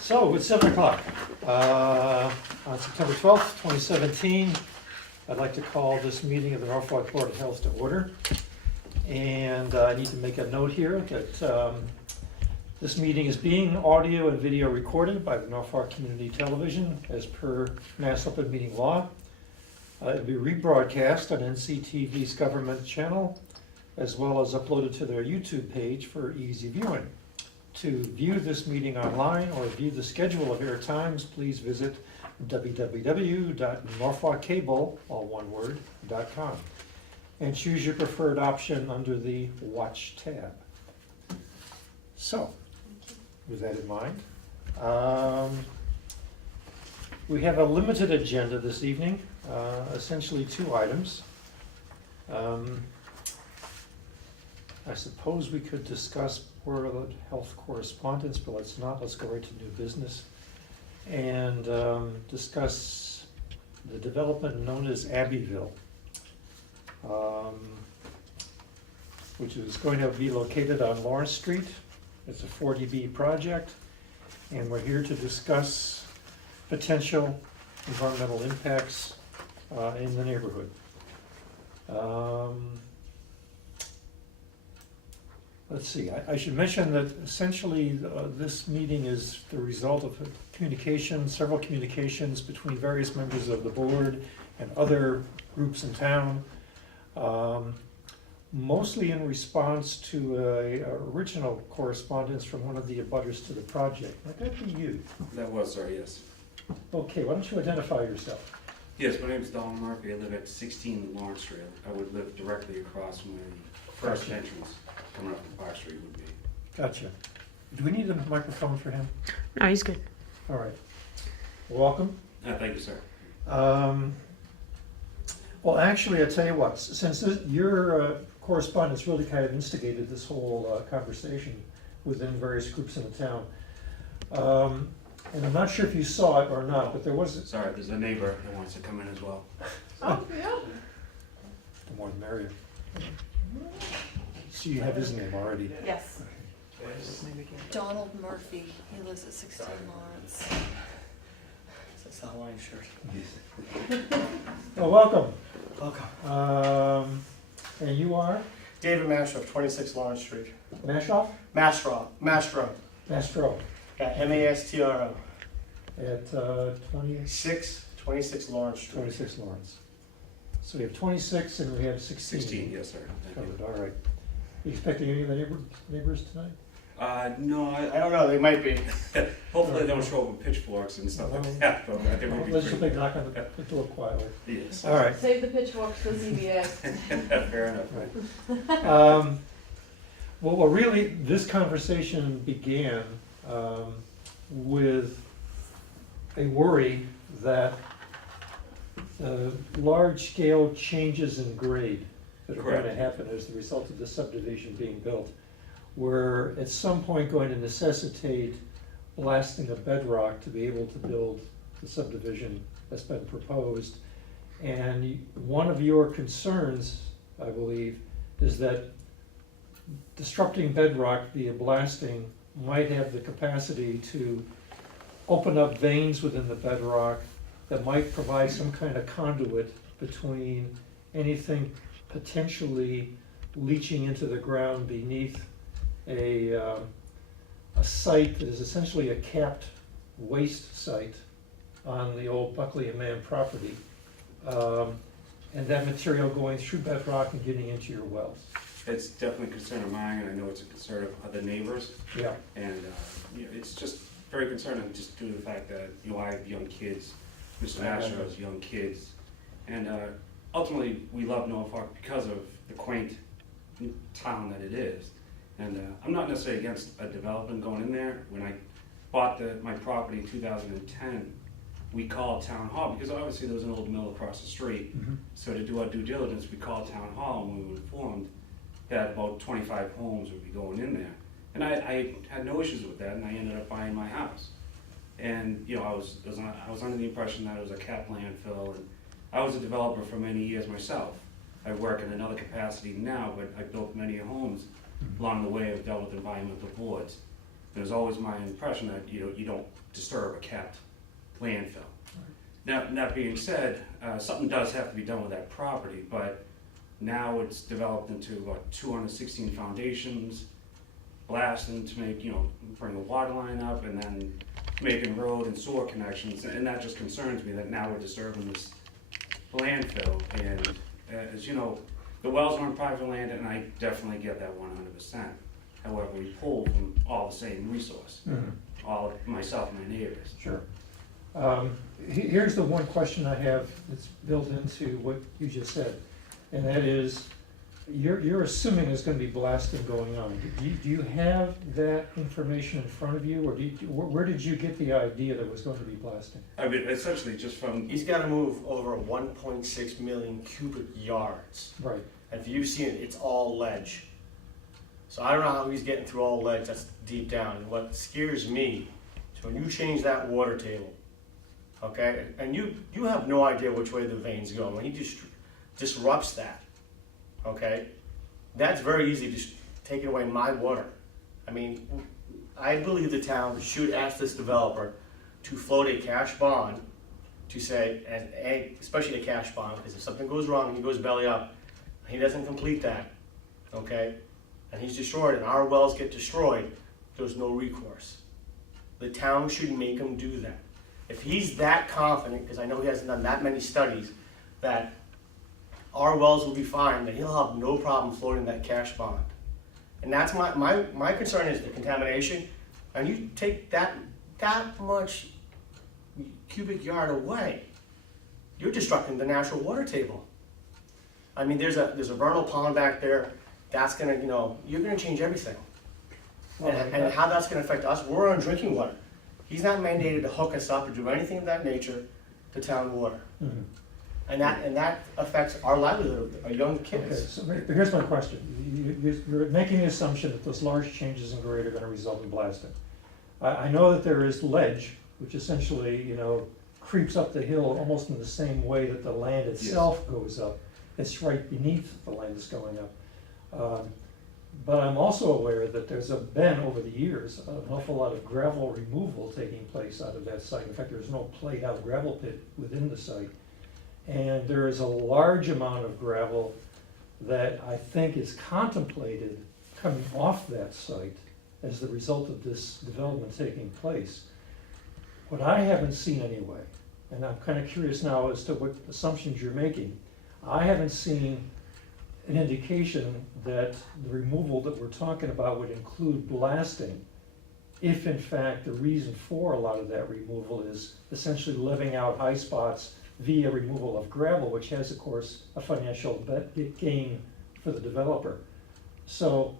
So it's 7 o'clock on September 12th, 2017. I'd like to call this meeting of the Norfolk Board of Health to order. And I need to make a note here that this meeting is being audio and video recorded by the Norfolk Community Television as per Mass Open Meeting Law. It'll be rebroadcast on NCTV's government channel as well as uploaded to their YouTube page for easy viewing. To view this meeting online or view the schedule of air times, please visit www.norfolkcable.com and choose your preferred option under the Watch tab. So, with that in mind, we have a limited agenda this evening, essentially 2 items. I suppose we could discuss Board of Health correspondence, but let's not. Let's go right to new business and discuss the development known as Abbeville, which is going to be located on Lawrence Street. It's a 40B project, and we're here to discuss potential environmental impacts in the neighborhood. Let's see, I should mention that essentially this meeting is the result of several communications between various members of the board and other groups in town, mostly in response to a original correspondence from one of the abutters to the project. Might that be you? That was, sir, yes. Okay, why don't you identify yourself? Yes, my name is Don Murphy. I live at 16 Lawrence Street. I would live directly across from the first Gotcha. entrance coming up to Park Street would be. Gotcha. Do we need a microphone for him? No, he's good. All right. Welcome. Thank you, sir. Well, actually, I'll tell you what, since your correspondence really kind of instigated this whole conversation within various groups in the town. And I'm not sure if you saw it or not, but there was... Sorry, there's a neighbor that wants to come in as well. Oh, yeah. The more the merrier. So you have his name already. Yes. Donald Murphy, he lives at 16 Lawrence. That's not wine shirt. Oh, welcome. Welcome. And you are? David Mastro, 26 Lawrence Street. Mashoff? Mastro. Mastro. Yeah, M-A-S-T-R-O. At 26 Lawrence Street. 26 Lawrence. So we have 26 and we have 16. 16, yes, sir. Thank Covered, all right. You expecting any of the neighbors tonight? you. No, I don't know, they might be. hopefully they don't show up with pitchforks and stuff like that, but I think we'll be Let's just pretty... knock on the door quietly. Yes. All right. Save the pitchforks for ZBA. Fair enough. Well, really, this conversation began with a worry that large-scale changes in grade that are going to Correct. happen as the result of the subdivision being built were at some point going to necessitate blasting a bedrock to be able to build the subdivision that's been proposed. And one of your concerns, I believe, is that disrupting bedrock via blasting might have the capacity to open up veins within the bedrock that might provide some kind of conduit between anything potentially leaching into the ground beneath a site that is essentially a capped waste site on the old Buckley and Mann property, and that material going through bedrock and getting into your wells. It's definitely a concern of mine, and I know it's a concern of other neighbors. Yeah. And it's just very concerning just due to the fact that I have young kids. Mr. Mastro has young kids. And ultimately, we love Norfolk because of the quaint town that it is. And I'm not necessarily against a development going in there. When I bought my property in 2010, we called Town Hall because obviously there was an old mill across the street. Mm-hmm. So to do our due diligence, we called Town Hall and we were informed that about 25 homes would be going in there. And I had no issues with that, and I ended up buying my house. And I was under the impression that it was a cap landfill, and I was a developer for many years myself. I work in another capacity now, but I built many homes along the way. I've dealt with environmental boards. It was always my impression that, you don't disturb a capped landfill. Now, that being said, something does have to be done with that property, but now it's developed into about 216 foundations, blasting to make, bring a water line up, and then making road and sewer connections, and that just concerns me that now we're disturbing this landfill, and as you know, the wells are on private land, and I definitely get that 100%. However, we pull from all the same resource, all myself and my neighbors. Sure. Here's the one question I have that's built into what you just said, and that is, you're assuming there's gonna be blasting going on. Do you have that information in front of you, or where did you get the idea that was going to be blasting? I mean, essentially just from, He's gotta move over 1.6 million cubic yards. Right. And if you've seen it, it's all ledge. So I don't know how he's getting through all ledge, that's deep down. And what scares me is when you change that water table, okay, and you have no idea which way the veins go. When he disrupts that, okay, that's very easy to take away my water. I mean, I believe the town should ask this developer to float a cash bond to say, and especially a cash bond, because if something goes wrong and he goes belly up, he doesn't complete that, okay, and he's destroyed and our wells get destroyed, there's no recourse. The town should make him do that. If he's that confident, because I know he hasn't done that many studies, that our wells will be fine, then he'll have no problem floating that cash bond. And that's my concern is the contamination, and you take that much cubic yard away, you're disrupting the natural water table. I mean, there's a vernal pond back there, that's gonna, you're gonna change everything. And how that's gonna affect us, we're on drinking water. He's not mandated to hook us up or do anything of that nature to town water. Mm-hmm. And that affects our livelihood, our young Okay, kids. so here's my question. You're making the assumption that those large changes in grade are gonna result in blasting. I know that there is ledge, which essentially, creeps up the hill almost in the same way that the land itself goes up. It's right beneath the land that's going up. But I'm also aware that there's been, over the years, an awful lot of gravel removal taking place out of that site. In fact, there's no played out gravel pit within the site. And there is a large amount of gravel that I think is contemplated coming off that site as the result of this development taking place. What I haven't seen anyway, and I'm kind of curious now as to what assumptions you're making, I haven't seen an indication that the removal that we're talking about would include blasting, if in fact the reason for a lot of that removal is essentially leveling out high spots via removal of gravel, which has, of course, a financial gain for the developer. So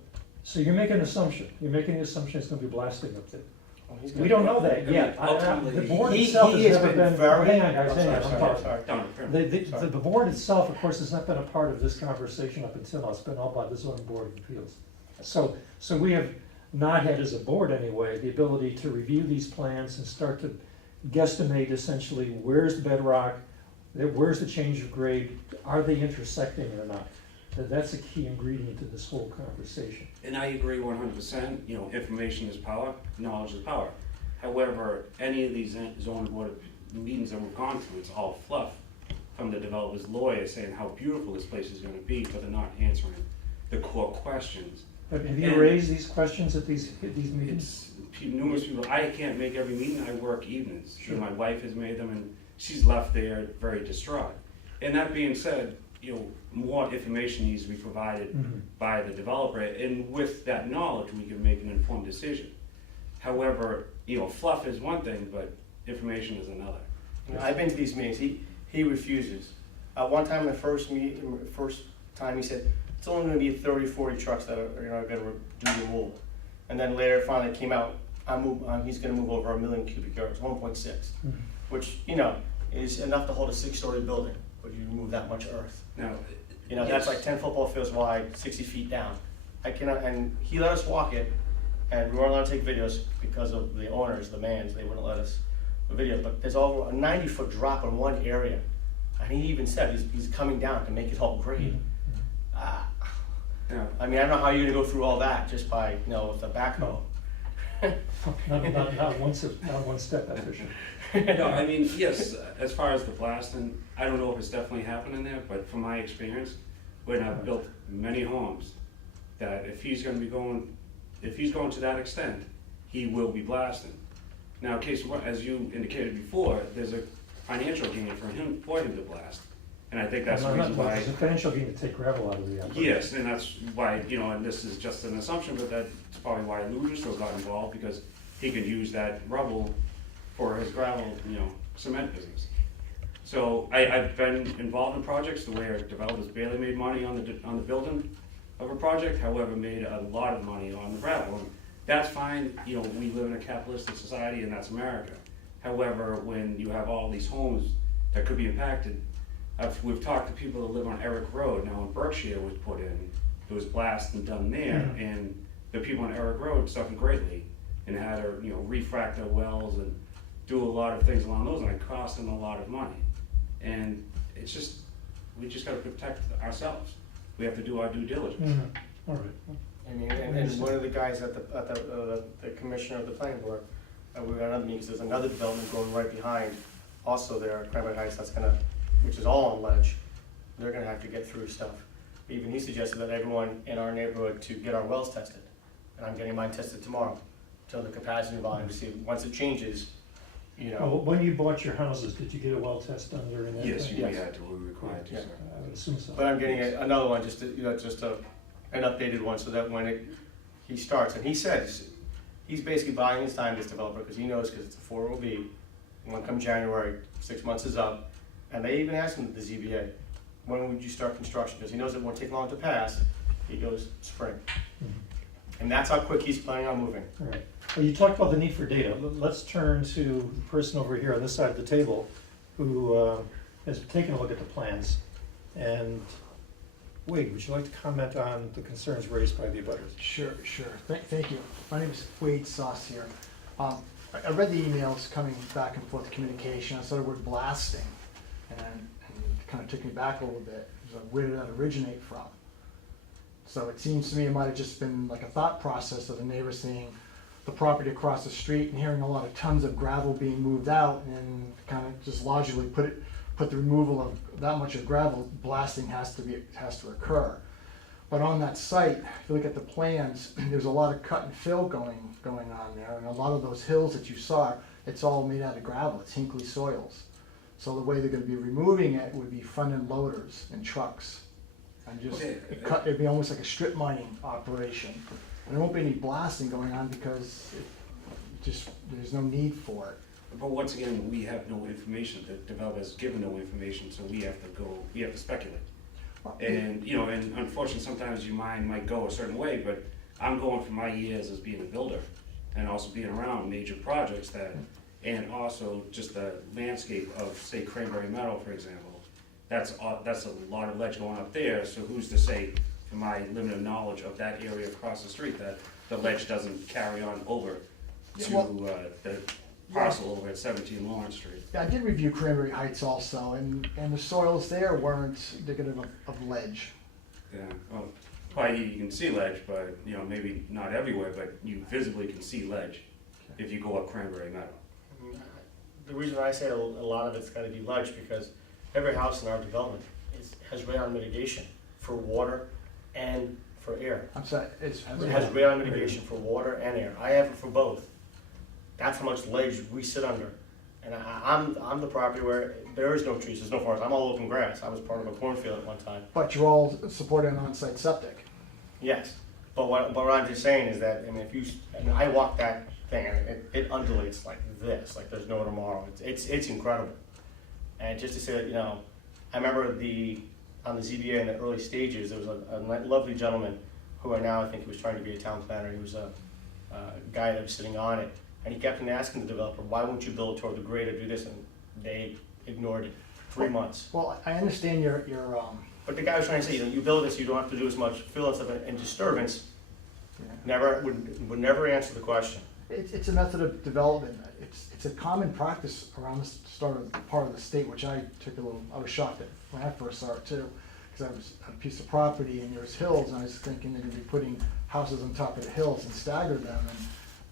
you're making an assumption. You're making the assumption it's going to be blasting up there. We don't know that yet. The board itself has never been. Hang on, guys, hang on. I'm sorry. Don't, The board itself, of course, has not been a part of this conversation up until now. It's been all by the zoning board of appeals. So we have not had, as a board anyway, the ability to review these plans and start to guesstimate essentially where's the bedrock, where's the change of grade, are they intersecting or not? That's a key ingredient to this whole conversation. and I agree 100%, information is power, knowledge is power. However, any of these zoning board meetings that we've gone to, it's all fluff from the developer's lawyer saying how beautiful this place is gonna be, but they're not answering the core questions. Have you raised these questions at these meetings? It's numerous people, I can't make every meeting, I work evenings. Sure. My wife has made them and she's left there very distraught. And that being said, more information needs to be provided by the developer, and with that knowledge, we can make an informed decision. However, fluff is one thing, but information is another. I've been to these meetings, he refuses. One time, the first time he said, it's only gonna be 30, 40 trucks that are gonna do the removal. And then later, finally it came out, he's gonna move over 1 million cubic yards, 1.6, which, is enough to hold a 6-story building, but you remove that much earth. Now, That's like 10 football fields wide, 60 feet down. I cannot, and he let us walk it, and we weren't allowed to take videos because of the owners, the mans, they wouldn't let us video, but there's over a 90-foot drop in one area. And he even said he's coming down to make it all grade. yeah. I mean, I don't know how you're gonna go through all that just by, with a backhoe. Not one step efficient. No, I mean, yes, as far as the blasting, I don't know if it's definitely happening there, but from my experience, when I've built many homes, that if he's going to that extent, he will be blasting. Now, case in point, as you indicated before, there's a financial gain for him to blast, and I think that's the reason why. There's a financial gain to take gravel out of the operation. Yes, and that's why, and this is just an assumption, but that's probably why Lugerso got involved, because he could use that rubble for his gravel, cement business. So I've been involved in projects where developers barely made money on the building of a project, however, made a lot of money on the gravel. And that's fine, we live in a capitalistic society and that's America. However, when you have all these homes that could be impacted, we've talked to people that live on Eric Road. Now, when Berkshire was put in, there was blasting done there, and the people on Eric Road suffered greatly and had to, refract their wells and do a lot of things along those, and it cost them a lot of money. And we just got to protect ourselves. We have to do our due diligence. All right. I mean, and one of the guys at the commissioner of the planning board, we were at another meeting, 'cause there's another development going right behind, also there at Cranberry Heights, which is all on ledge. They're gonna have to get through stuff. Even he suggested that everyone in our neighborhood to get our wells tested. And I'm getting mine tested tomorrow, till the capacity volume, to see, once it changes, When you bought your houses, did you get a well test done during that? Yes, time? we had to, we were required to, Yeah. sir. I would assume so. But I'm getting another one, just an updated one, so that when he starts, and he says, he's basically buying his time, this developer, because he knows, because it's a 4OB, when come January, 6 months is up, and they even asked him, the ZBA, when would you start construction? Because he knows it won't take long to pass, he goes, spring. And that's how quick he's planning on moving. All right. Well, you talked about the need for data. Let's turn to the person over here on this side of the table who has taken a look at the plans. And Wade, would you like to comment on the concerns raised by the abutters? Sure. Thank you. My name is Wade Sauce here. I read the emails coming back and forth communication. I saw the word blasting, and it kind of took me back a little bit. So where did that originate from? So it seems to me it might have just been like a thought process of the neighbor seeing the property across the street and hearing a lot of tons of gravel being moved out, and kind of just logically put the removal of that much of gravel, blasting has to occur. But on that site, if you look at the plans, there's a lot of cut and fill going on there, and a lot of those hills that you saw, it's all made out of gravel, it's Hinkley soils. So the way they're gonna be removing it would be front-end loaders and trucks. And just, Okay. it'd be almost like a strip mining operation. And there won't be any blasting going on because there's no need for it. But once again, we have no information, the developer has given no information, so we have to speculate. And, and unfortunately, sometimes your mind might go a certain way, but I'm going from my years as being a builder and also being around major projects and also just the landscape of, say, Cranberry Meadow, for example. That's a lot of ledge going up there, so who's to say, from my limited knowledge of that area across the street, that the ledge doesn't carry on over to the parcel over at 17 Lawrence Street. Yeah, I did review Cranberry Heights also, and the soils there weren't indicative of ledge. Yeah, well, probably you can see ledge, but, maybe not everywhere, but you visibly can see ledge if you go up Cranberry Meadow. The reason I say a lot of it's gotta be ledge, because every house in our development has radon mitigation for water and for air. I'm sorry, It has radon mitigation for water and air. I have it for both. That's how much ledge we sit under. And I'm the property where there is no trees, there's no forest. I'm all open grass. I was part of a cornfield at one time. But you're all supporting an on-site septic. Yes, but what I'm just saying is that, I walk that thing, and it undulates like this, like there's no tomorrow. It's incredible. And just to say that, I remember on the ZBA in the early stages, there was a lovely gentleman who I think he was trying to be a town planner. He was a guy that was sitting on it, and he kept on asking the developer, why won't you build toward the grade or do this? And they ignored it for 3 months. Well, I understand your But the guy was trying to say, you build this, you don't have to do as much fill and stuff, and disturbance would never answer the question. It's a method of development. It's a common practice around this part of the state, which I was shocked at when I first saw it too, because I was on a piece of property and there was hills, and I was thinking they're gonna be putting houses on top of the hills and stagger them, and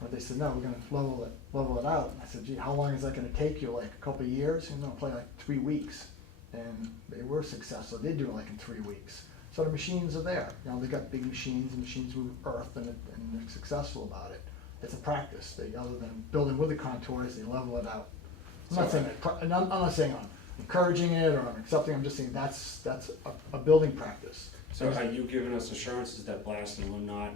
But they said, no, we're gonna level it out. And I said, gee, how long is that gonna take you, like a couple of years? And no, probably like 3 weeks. And they were successful, they did it like in 3 weeks. So the machines are there, you know, they got big machines, and machines move earth, and they're successful about it. It's a practice, other than building with the contours, they level it out. I'm not saying, I'm not saying I'm encouraging it or I'm accepting, I'm just saying that's a building practice. So are you giving us assurances that blasting will not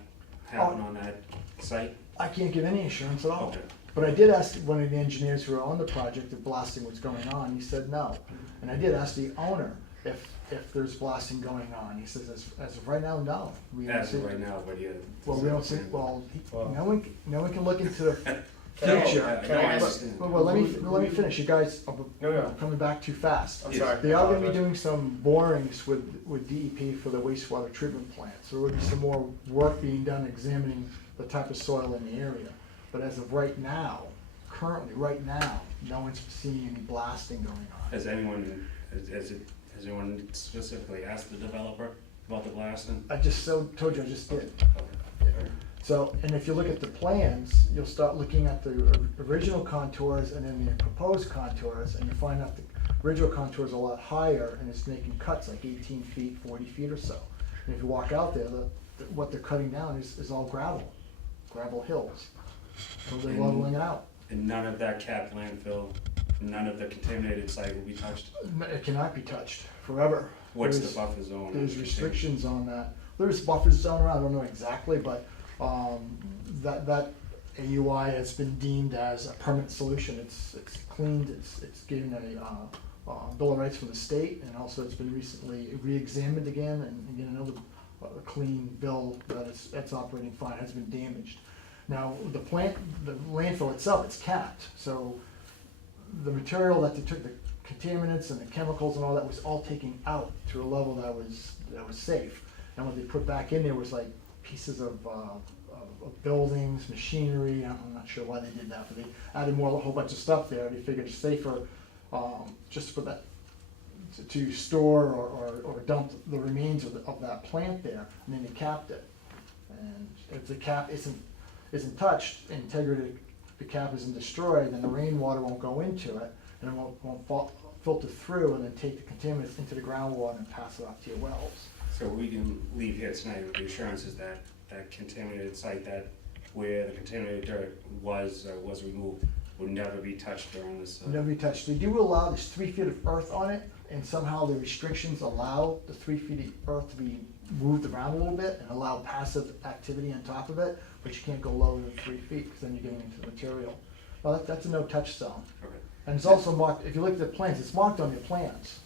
happen on that site? I can't give any assurance at all. Okay. But I did ask one of the engineers who were on the project if blasting was going on, he said no. And I did ask the owner if there's blasting going on, he says as of right now, no. We don't As see of it. right now, but yeah. Well, we don't see, Well- no one can look into the Can I- future. can I ask- Well, let me finish, you guys are No. coming back too fast. I'm Yes. sorry. They are gonna be doing some borings with DEP for the wastewater treatment plant, so there will be some more work being done examining the type of soil in the area. But as of right now, currently, right now, no one's seeing any blasting going on. Has anyone specifically asked the developer about the blasting? I just told you, I just did. Okay. So, and if you look at the plans, you'll start looking at the original contours and then the proposed contours, and you find out the original contour is a lot higher, and it's making cuts like 18 feet, 40 feet or so. And if you walk out there, what they're cutting down is all gravel hills. So they're leveling it out. And none of that capped landfill, none of the contaminated site will be touched? It cannot be touched forever. What's There's- the buffer zone? There's restrictions on that. There's buffer zone around, I don't know exactly, but that AUI has been deemed as a permanent solution. It's cleaned, it's given a bill of rights from the state, and also it's been recently re-examined again, and again, another clean bill that it's operating fine, has been damaged. Now, the landfill itself, it's capped, so the material that they took, the contaminants and the chemicals and all that was all taken out to a level that was safe. And what they put back in there was like pieces of buildings, machinery. I'm not sure why they did that, but they added a whole bunch of stuff there. They figured it's safer just for that to store or dump the remains of that plant there, and then they capped it. And if the cap isn't touched, integrity, the cap isn't destroyed, then the rainwater won't go into it, and it won't filter through and then take the contaminants into the groundwater and pass it off to your wells. So we can leave here tonight with the assurances that that contaminated site, that where the contaminated dirt was removed, would never be touched during this. Never be touched. They do allow, there's 3 feet of earth on it, and somehow the restrictions allow the 3 feet of earth to be moved around a little bit and allow passive activity on top of it, but you can't go lower than 3 feet, because then you're getting into the material. Well, that's a no-touch zone. Okay. And it's also marked, if you look at the plans, it's marked on your plans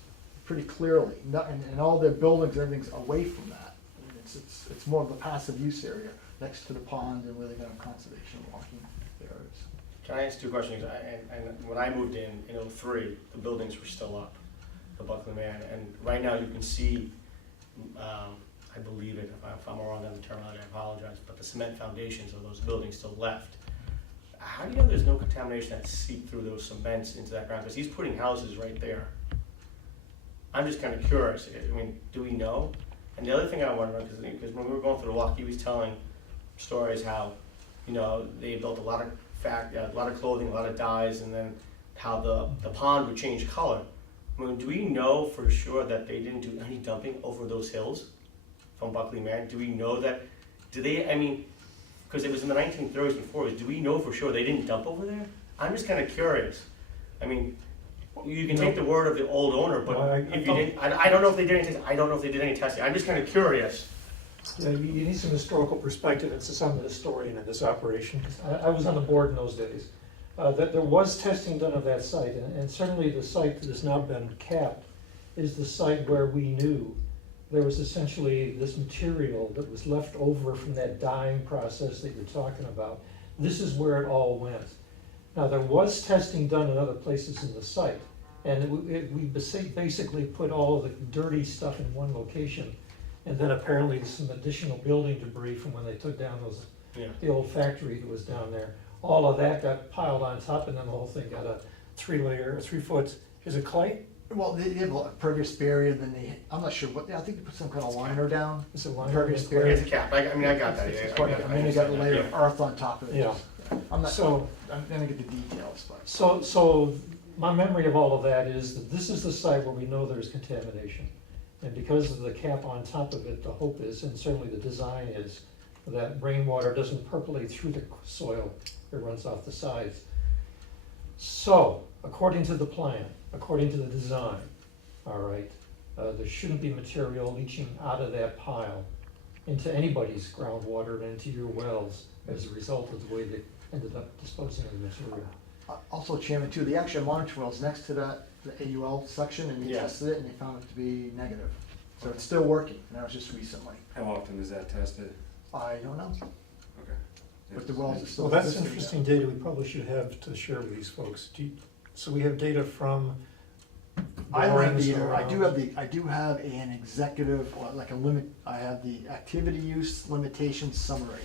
pretty clearly. And all their buildings, everything's away from that. And it's more of a passive use area next to the pond and where they're gonna have conservation walking areas. Can I ask 2 questions? And when I moved in 03, the buildings were still up, the Buckley Man. And right now you can see, I believe it, if I'm wrong on the terminology, I apologize, but the cement foundations of those buildings still left. How do you know there's no contamination that seeped through those cements into that ground? Because he's putting houses right there. I'm just kind of curious. I mean, do we know? And the other thing I wonder, because when we were going through the walk, he was telling stories how, they built a lot of clothing, a lot of dyes, and then how the pond would change color. I mean, do we know for sure that they didn't do any dumping over those hills from Buckley Man? Do we know that? Because it was in the 1930s and 40s, do we know for sure they didn't dump over there? I'm just kind of curious. I mean, you can take the word of the old owner, but if you didn't, I don't know if they did anything. I don't know if they did any testing. I'm just kind of curious. Yeah, you need some historical perspective, and so I'm the historian in this operation, 'cause I was on the board in those days. That there was testing done of that site, and certainly the site that has now been capped is the site where we knew there was essentially this material that was left over from that dyeing process that you're talking about. This is where it all went. Now, there was testing done in other places in the site, and we basically put all of the dirty stuff in one location, and then apparently some additional building debris from when they took down the old factory that was down there. All of that got piled on top, and then the whole thing got a 3 foot, is it clay? Well, they have a pervious barrier, then I'm not sure I think they put some kind of liner down. Is it liner? Pervious Okay, barrier. it's a cap. I got that. It's quite- and then they got a layer of earth on top of it. Yeah, I'm not, So- I'm gonna get the details, but. So my memory of all of that is that this is the site where we know there's contamination. And because of the cap on top of it, the hope is, and certainly the design is, that rainwater doesn't percolate through the soil, it runs off the sides. So, according to the plan, according to the design, all right, there shouldn't be material leaching out of that pile into anybody's groundwater and into your wells as a result of the way they ended up disposing of the material. Also, Chairman, too, the actual monitor wells next to that, the AUL section, and they Yeah. tested it and they found it to be negative. So it's still working, and that was just recently. How often is that tested? I don't know, Okay. but the wells are still. Well, that's existing. interesting data we probably should have to share with these folks. So we have data from I don't have borings the, around- I do have an executive, or like a limit, I have the activity use limitation summary.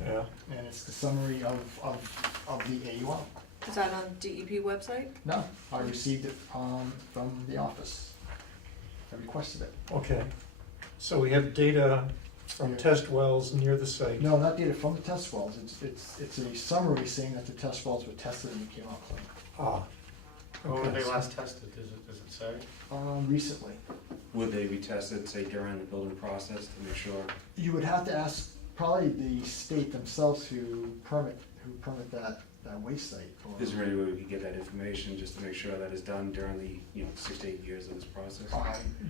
Yeah, And it's the summary of the AUL. Is that on DEP website? No, I received it, from the office. I requested it. okay. So we have data from test wells near the site. No, not data from the test wells, it's a summary saying that the test wells were tested and came out clean. Ah. When were okay. they last tested, does it say? Recently. Would they be tested, say, during the building process to make sure? You would have to ask probably the state themselves who permit that waste site. or- Is there any way we could get that information just to make sure that is done during the, 6 to 8 years of this process?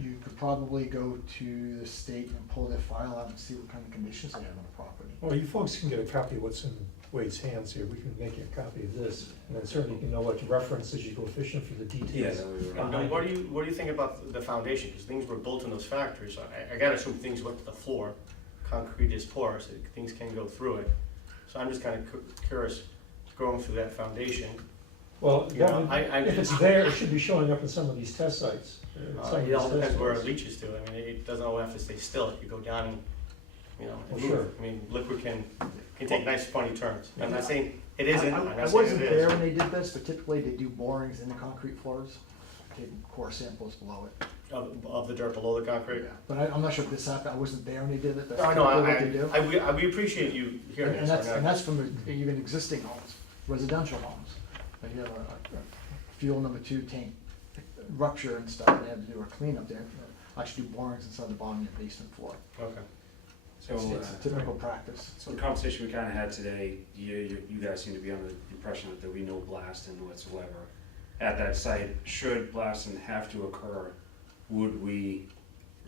You could probably go to the state and pull their file out and see what kind of conditions they have on the property. Well, you folks can get a copy of what's in Wade's hands here. We can make you a copy of this. And then certainly you know what to reference as you go fishing for the Yeah, details. that we were. And what do you think about the foundation? Because things were built in those factories. I gotta assume things went to the floor. Concrete is porous, things can go through it. So I'm just kind of curious, going through that foundation. Well, You that know, would- I if it's there, it should be showing up in some of these test sites. Some of It all these depends test where it sites. leaches to. I mean, it doesn't always have to stay still. You go down and, and Well, move. sure. I mean, liquid can take nice funny turns. I'm not saying it isn't, I'm I not saying wasn't it there is. when they did this, but typically they do borings in the concrete floors, take core samples below it. Of the dirt below the concrete. But I'm not sure if this happened, I wasn't there when they did it, that's No, typically what they do. we appreciate you hearing And this. that's from even existing homes, residential homes. Like you have a fuel number 2 tank rupture and stuff, and they have to do a cleanup there. Actually do borings inside the bottom of the basement floor. Okay. So, It's a typical practice. so the conversation we kind of had today, you guys seem to be under the impression that there will be no blasting whatsoever at that site. Should blasting have to occur, would we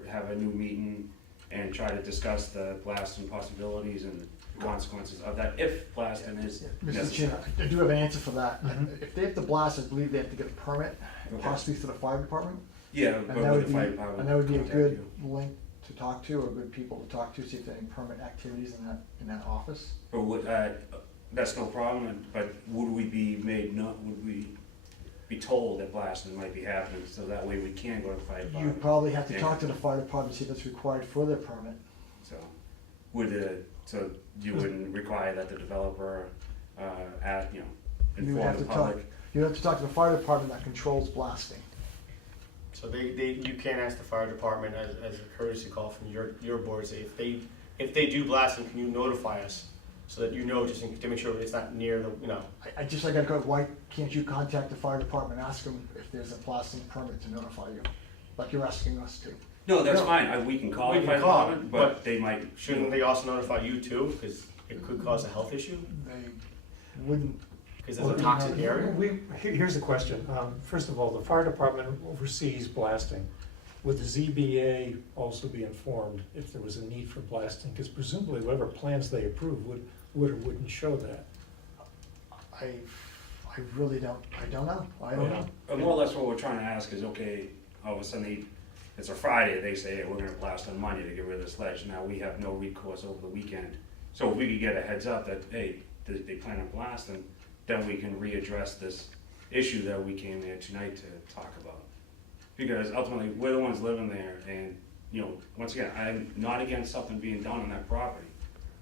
have a new meeting and try to discuss the blasting possibilities and consequences of that if blasting is Mr. necessary? Chair, I do have an answer for that. Mhm. If they have to blast, I believe they have to get a permit, Okay. possibly through the fire department. Yeah, And but that would would the be, fire department and that would be a contact good you? link to talk to, or good people to talk to, see if there are any permit activities in that office. But would, that's no problem, but would we be would we be told that blasting might be happening, so that way we can go to the fire You department? probably have to talk to the fire department, see if it's required for their permit. So, so you wouldn't require that the developer, You would inform have the to talk, public? you have to talk to the fire department that controls blasting. So you can ask the fire department as a courtesy call from your board, say if they do blasting, can you notify us? So that to make sure it's not near the. I gotta go, why can't you contact the fire department, ask them if there's a blasting permit to notify you, like you're asking us to? No, that's No. fine, we can call We the can fire call, department, but but they might. Shouldn't they also notify you too, because it could cause a health issue, They wouldn't, because it's a toxic area? Here's the question. First of all, the fire department oversees blasting. Would the ZBA also be informed if there was a need for blasting? Because presumably whatever plans they approve would or wouldn't show that. I really don't know, I don't know. But more or less what we're trying to ask is, okay, all of a sudden it's a Friday, they say, hey, we're gonna blast on Monday to get rid of this ledge, now we have no recourse over the weekend. So if we could get a heads up that, hey, they plan on blasting, then we can readdress this issue that we came here tonight to talk about. Because ultimately, we're the ones living there, and, once again, I'm not against something being done on that property.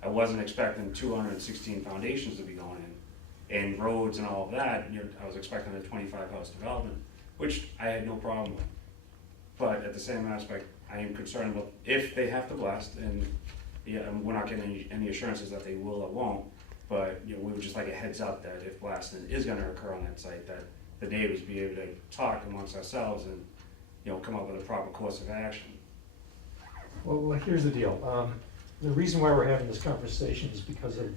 I wasn't expecting 216 foundations to be going in, and roads and all of that. I was expecting a 25 house development, which I had no problem with. But at the same aspect, I am concerned about if they have to blast, and we're not getting any assurances that they will or won't, But, you know, we would just like a heads up that if blasting is gonna occur on that site, that the neighbors be able to talk amongst ourselves and, you know, come up with a proper course of action. Well, here's the deal. The reason why we're having this conversation is because of,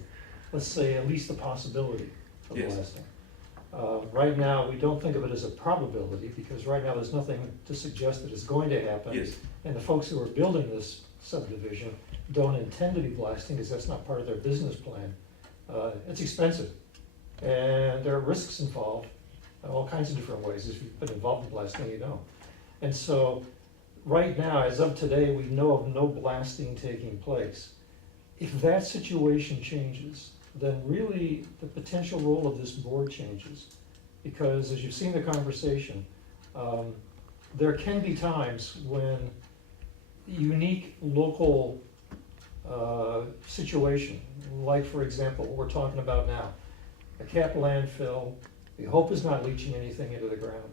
let's say, at least the possibility of Yes. blasting. Right now, we don't think of it as a probability, because right now there's nothing to suggest that it's going to happen. Yes, And the folks who are building this subdivision don't intend to be blasting, because that's not part of their business plan. It's expensive, and there are risks involved, in all kinds of different ways. If you've been involved in blasting, you know. And so, right now, as of today, we know of no blasting taking place. If that situation changes, then really the potential role of this board changes. Because as you've seen the conversation, there can be times when unique local situation, like for example, what we're talking about now, a capped landfill, we hope is not leaching anything into the ground.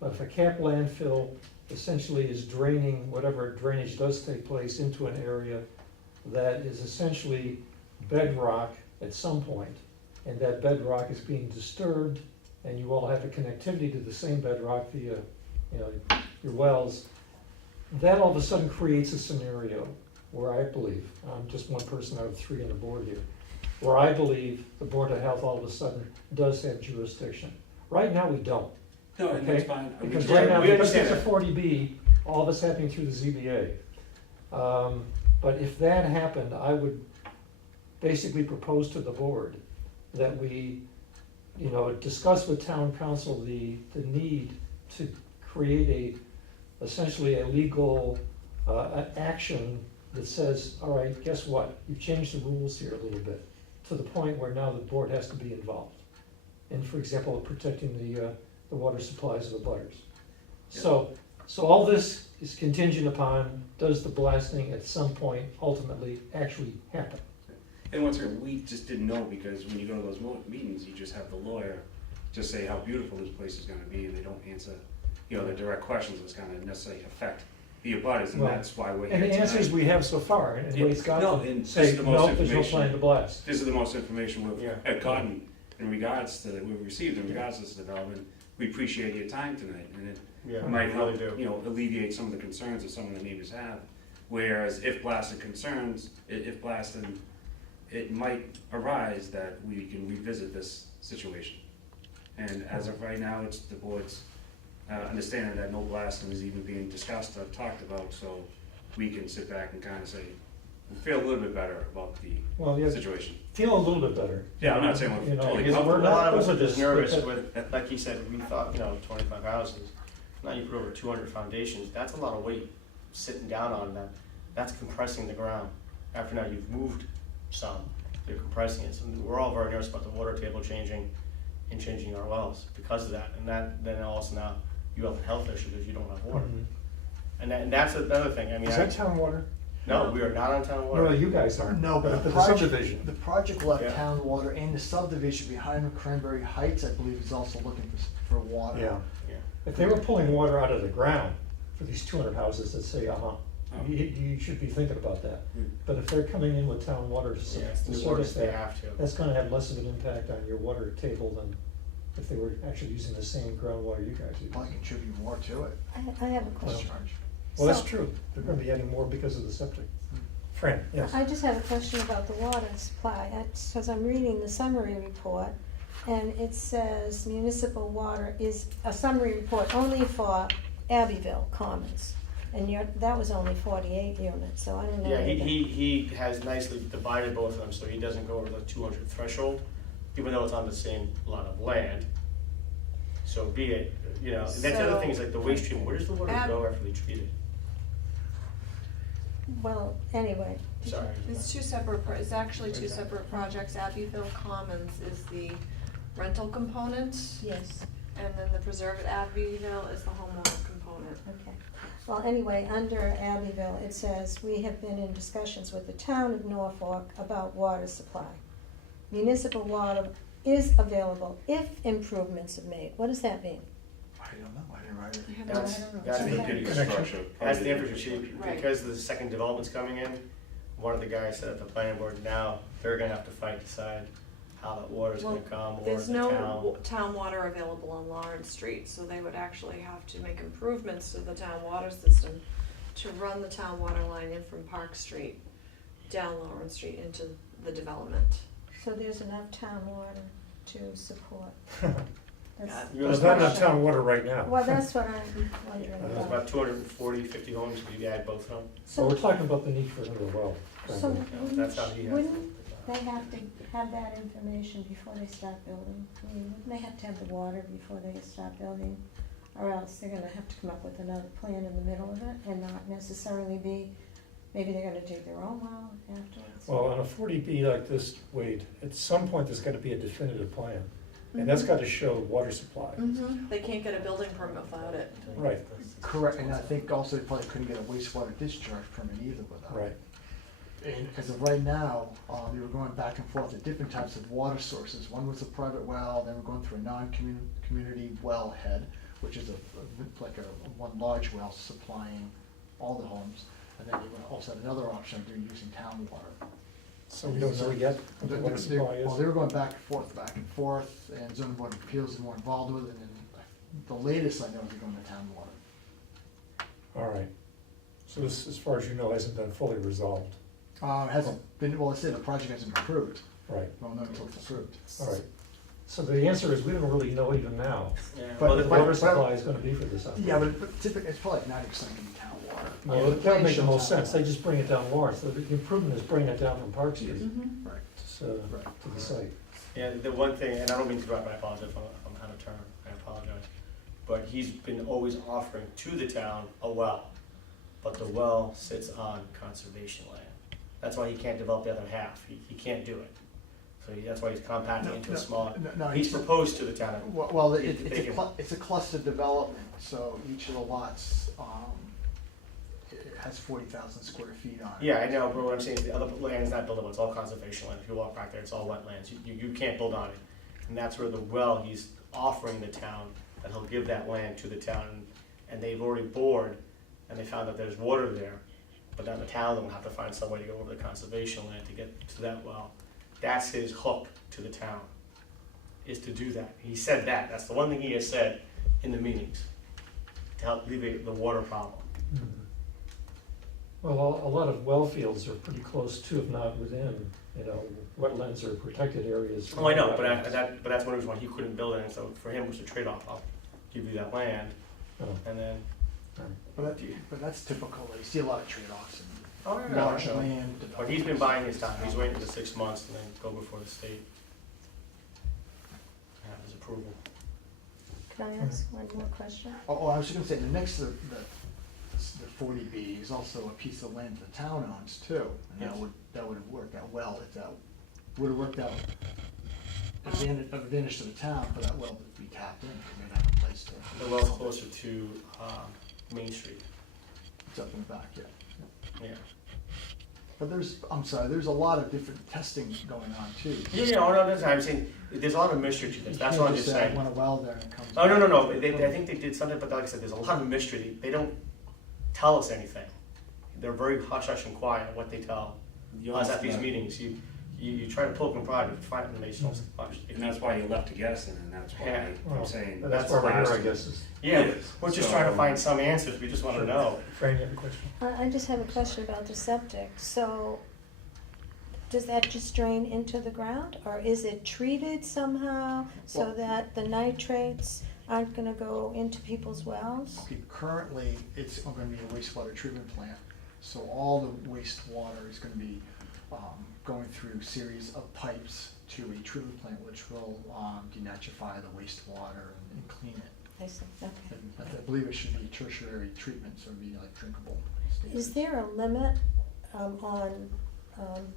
But if a capped landfill essentially is draining whatever drainage does take place into an area that is essentially bedrock at some point, and that bedrock is being disturbed, and you all have a connectivity to the same bedrock via, you know, your wells, that all of a sudden creates a scenario where I believe, I'm just one person out of three on the board here, where I believe the Board of Health all of a sudden does have jurisdiction. Right now, we don't. no, and that's Okay, fine. We Because just- right now, we because understand there's a that. 40B, all of it's happening through the ZBA. But if that happened, I would basically propose to the board that we, you know, discuss with town council the need to create essentially a legal action that says, all right, guess what? You've changed the rules here a little bit, to the point where now the board has to be involved. And for example, protecting the water supplies of the butters. So all this is contingent upon, does the blasting at some point ultimately actually happen? And once again, we just didn't know, because when you go to those meetings, you just have the lawyer just say how beautiful this place is gonna be, and they don't answer, you know, the direct questions that's gonna necessarily affect the abutters, and Well, that's why we're here And the tonight. answers we have so far, and Wade's got No, them, and this say, is the most no, there's no information. plan to blast. This is the most information we've Yeah. gotten in regards to, we've received in regards to this development. We appreciate your time tonight, and it Yeah, might we help, really do. you know, alleviate some of the concerns that some of the neighbors have. Whereas if blasting concerns, if blasting, it might arise that we can revisit this situation. And as of right now, it's the board's understanding that no blasting is even being discussed or talked about, so we can sit back and kind of say, we feel a little bit better about the Well, yeah, situation. feel a little bit better. Yeah, I'm not saying we're You know, totally because comfortable. A lot of us over are just this, nervous but with, like he said, we thought, you know, 25 houses. Now you put over 200 foundations, that's a lot of weight sitting down on that. That's compressing the ground. After now you've moved some, you're compressing it. So we're all very nervous about the water table changing and changing our wells because of that. And that, then also now you have a health issue because you don't have water. Mhm. And that's another thing, I mean, Is that town water? no, we are not on town water. No, you guys aren't. No, but the the project, subdivision. the project will have Yeah. town water, and the subdivision behind Cranberry Heights, I believe, is also looking for water. Yeah. Yeah. If they were pulling water out of the ground for these 200 houses, that say, Oh. you should be thinking about that. Mm. But if they're coming in with town water to Yeah, it's to the water service they that, have to. that's gonna have less of an impact on your water table than if they were actually using the same groundwater you guys use. Probably contribute more to it. I have a question. Discharge. Well, that's So- true. They're gonna be adding more because of the septic. Fran, yes. I just have a question about the water supply, because I'm reading the summary report, and it says municipal water is a summary report only for Abbeville Commons, and that was only 48 units, so I don't know. Yeah, whether- he has nicely divided both of them, so he doesn't go over the 200 threshold, even though it's on the same lot of land. So be it, you know, and that's the other thing, is like the waste treatment, where does the water go after they treat it? Well, anyway. Sorry. It's two separate, it's actually two separate projects. Abbeville Commons is the rental component, Yes, and then the preserve at Abbeville is the homeowner component. okay. Well, anyway, under Abbeville, it says, "We have been in discussions with the town of Norfolk about water supply. Municipal water is available if improvements are made." What does that mean? I don't know, I didn't write it. I have That's, no- I don't know. that's Okay. the Infrastructure. That's the infrastructure, Right. because the second development's coming in, one of the guys said at the planning board now, they're gonna have to fight the side how that water's gonna come, or There's the no town. town water available on Lawrence Street, so they would actually have to make improvements to the town water system to run the town water line in from Park Street down Lawrence Street into the development. So there's enough town water to support. That's, There's not enough town water right now. well, that's what I'm wondering There's about. about 240, 50 homes if you add both of them. Well, we're So, talking about the need for another well. so frankly. That's how he has it. wouldn't they have to have that information before they start building? I mean, wouldn't they have to have the water before they start building? Or else they're gonna have to come up with another plan in the middle of it and not necessarily be, maybe they're gonna dig their own well afterwards. Well, on a 40B like this, Wade, at some point, there's gotta be a definitive plan. And that's gotta show water supply. They can't get a building permit without it. Right, Correct, and I think also they probably couldn't get a wastewater discharge permit either without it. right. And as of right now, we were going back and forth at different types of water sources. One was a private well, then we're going through a non-community wellhead, which is like a one large well supplying all the homes. And then you also had another option of doing using town water. So we don't know yet what the water supply is? Well, they were going back and forth, and zoning board of appeals is more involved with it, and then the latest I know is they're going to town water. All right. So this, as far as you know, hasn't been fully resolved. It hasn't been, well, let's say the project hasn't been approved. Right, Well, no, until it's approved. all right. So the answer is, we don't really know even now Yeah. But- what the but- water supply is gonna be for this. Yeah, but typically, it's probably like 90% gonna be town water. Well, The that plan would make the shows most town sense, they water. just bring it down Lawrence, the improvement is bringing it down from Park Street Right. to the site. Yeah, the one thing, and I don't mean to interrupt, I apologize, I'm out of turn, I apologize. But he's been always offering to the town a well, but the well sits on conservation land. That's why he can't develop the other half, he can't do it. So that's why he's compacting into a smaller, No, he's proposed to the town. Well, They can- it's a cluster development, so each of the lots, it has 40,000 square feet on it. Yeah, I know, but what I'm saying is the other land is not buildable, it's all conservation land, if you walk back there, it's all wetlands, you can't build on it. And that's where the well, he's offering the town, that he'll give that land to the town, and they've already bored, and they found that there's water there, but then the town will have to find some way to go over the conservation land to get to that well. That's his hook to the town, is to do that. He said that, that's the one thing he has said in the meetings, to help alleviate the water problem. Well, a lot of well fields are pretty close to, if not within, wetlands or protected areas. Oh, I know, but that's one reason why he couldn't build it, and so for him it was a trade-off, I'll give you that land, Oh, and then. But that's typical, you see a lot of trade-offs in Oh, large land. But he's been buying his time, he's waiting for 6 months and then go before the state. Have his approval. Can I ask one more question? Oh, I was just gonna say, the next to the 40B is also a piece of land the town owns too. And Yes. that would have worked out well if that, would have worked out advantage to the town for that well to be tapped in, because they'd have a place to. The well's closer to Main Street, It's up in the back, yeah. yeah. But there's a lot of different testing going on too. Yeah, oh, no, I'm saying, there's a lot of mystery to this, that's what I'm just You can't saying. say, I want a well there and it comes. Oh, no, I think they did something, but like I said, there's a lot of mystery, they don't tell us anything. They're very hush-hush and quiet on what they tell us at these meetings. You try to poke and prod, but find them, they just don't much. And that's why you're left to guess, and that's Yeah. why I'm saying. But that's why we're here, I last- guess, is, Yeah, It is. we're just So- trying to find some answers, we just wanna know. Fran, you have a question? I just have a question about the septic. So, does that just drain into the ground, or is it treated somehow so Well- that the nitrates aren't gonna go into people's wells? Okay, currently, it's gonna be a wastewater treatment plant, so all the wastewater is gonna be going through a series of pipes to a treatment plant, which will denitrify the wastewater and clean it. I see, okay. And I believe it should be tertiary treatment, so it'd be like drinkable. Is there a limit on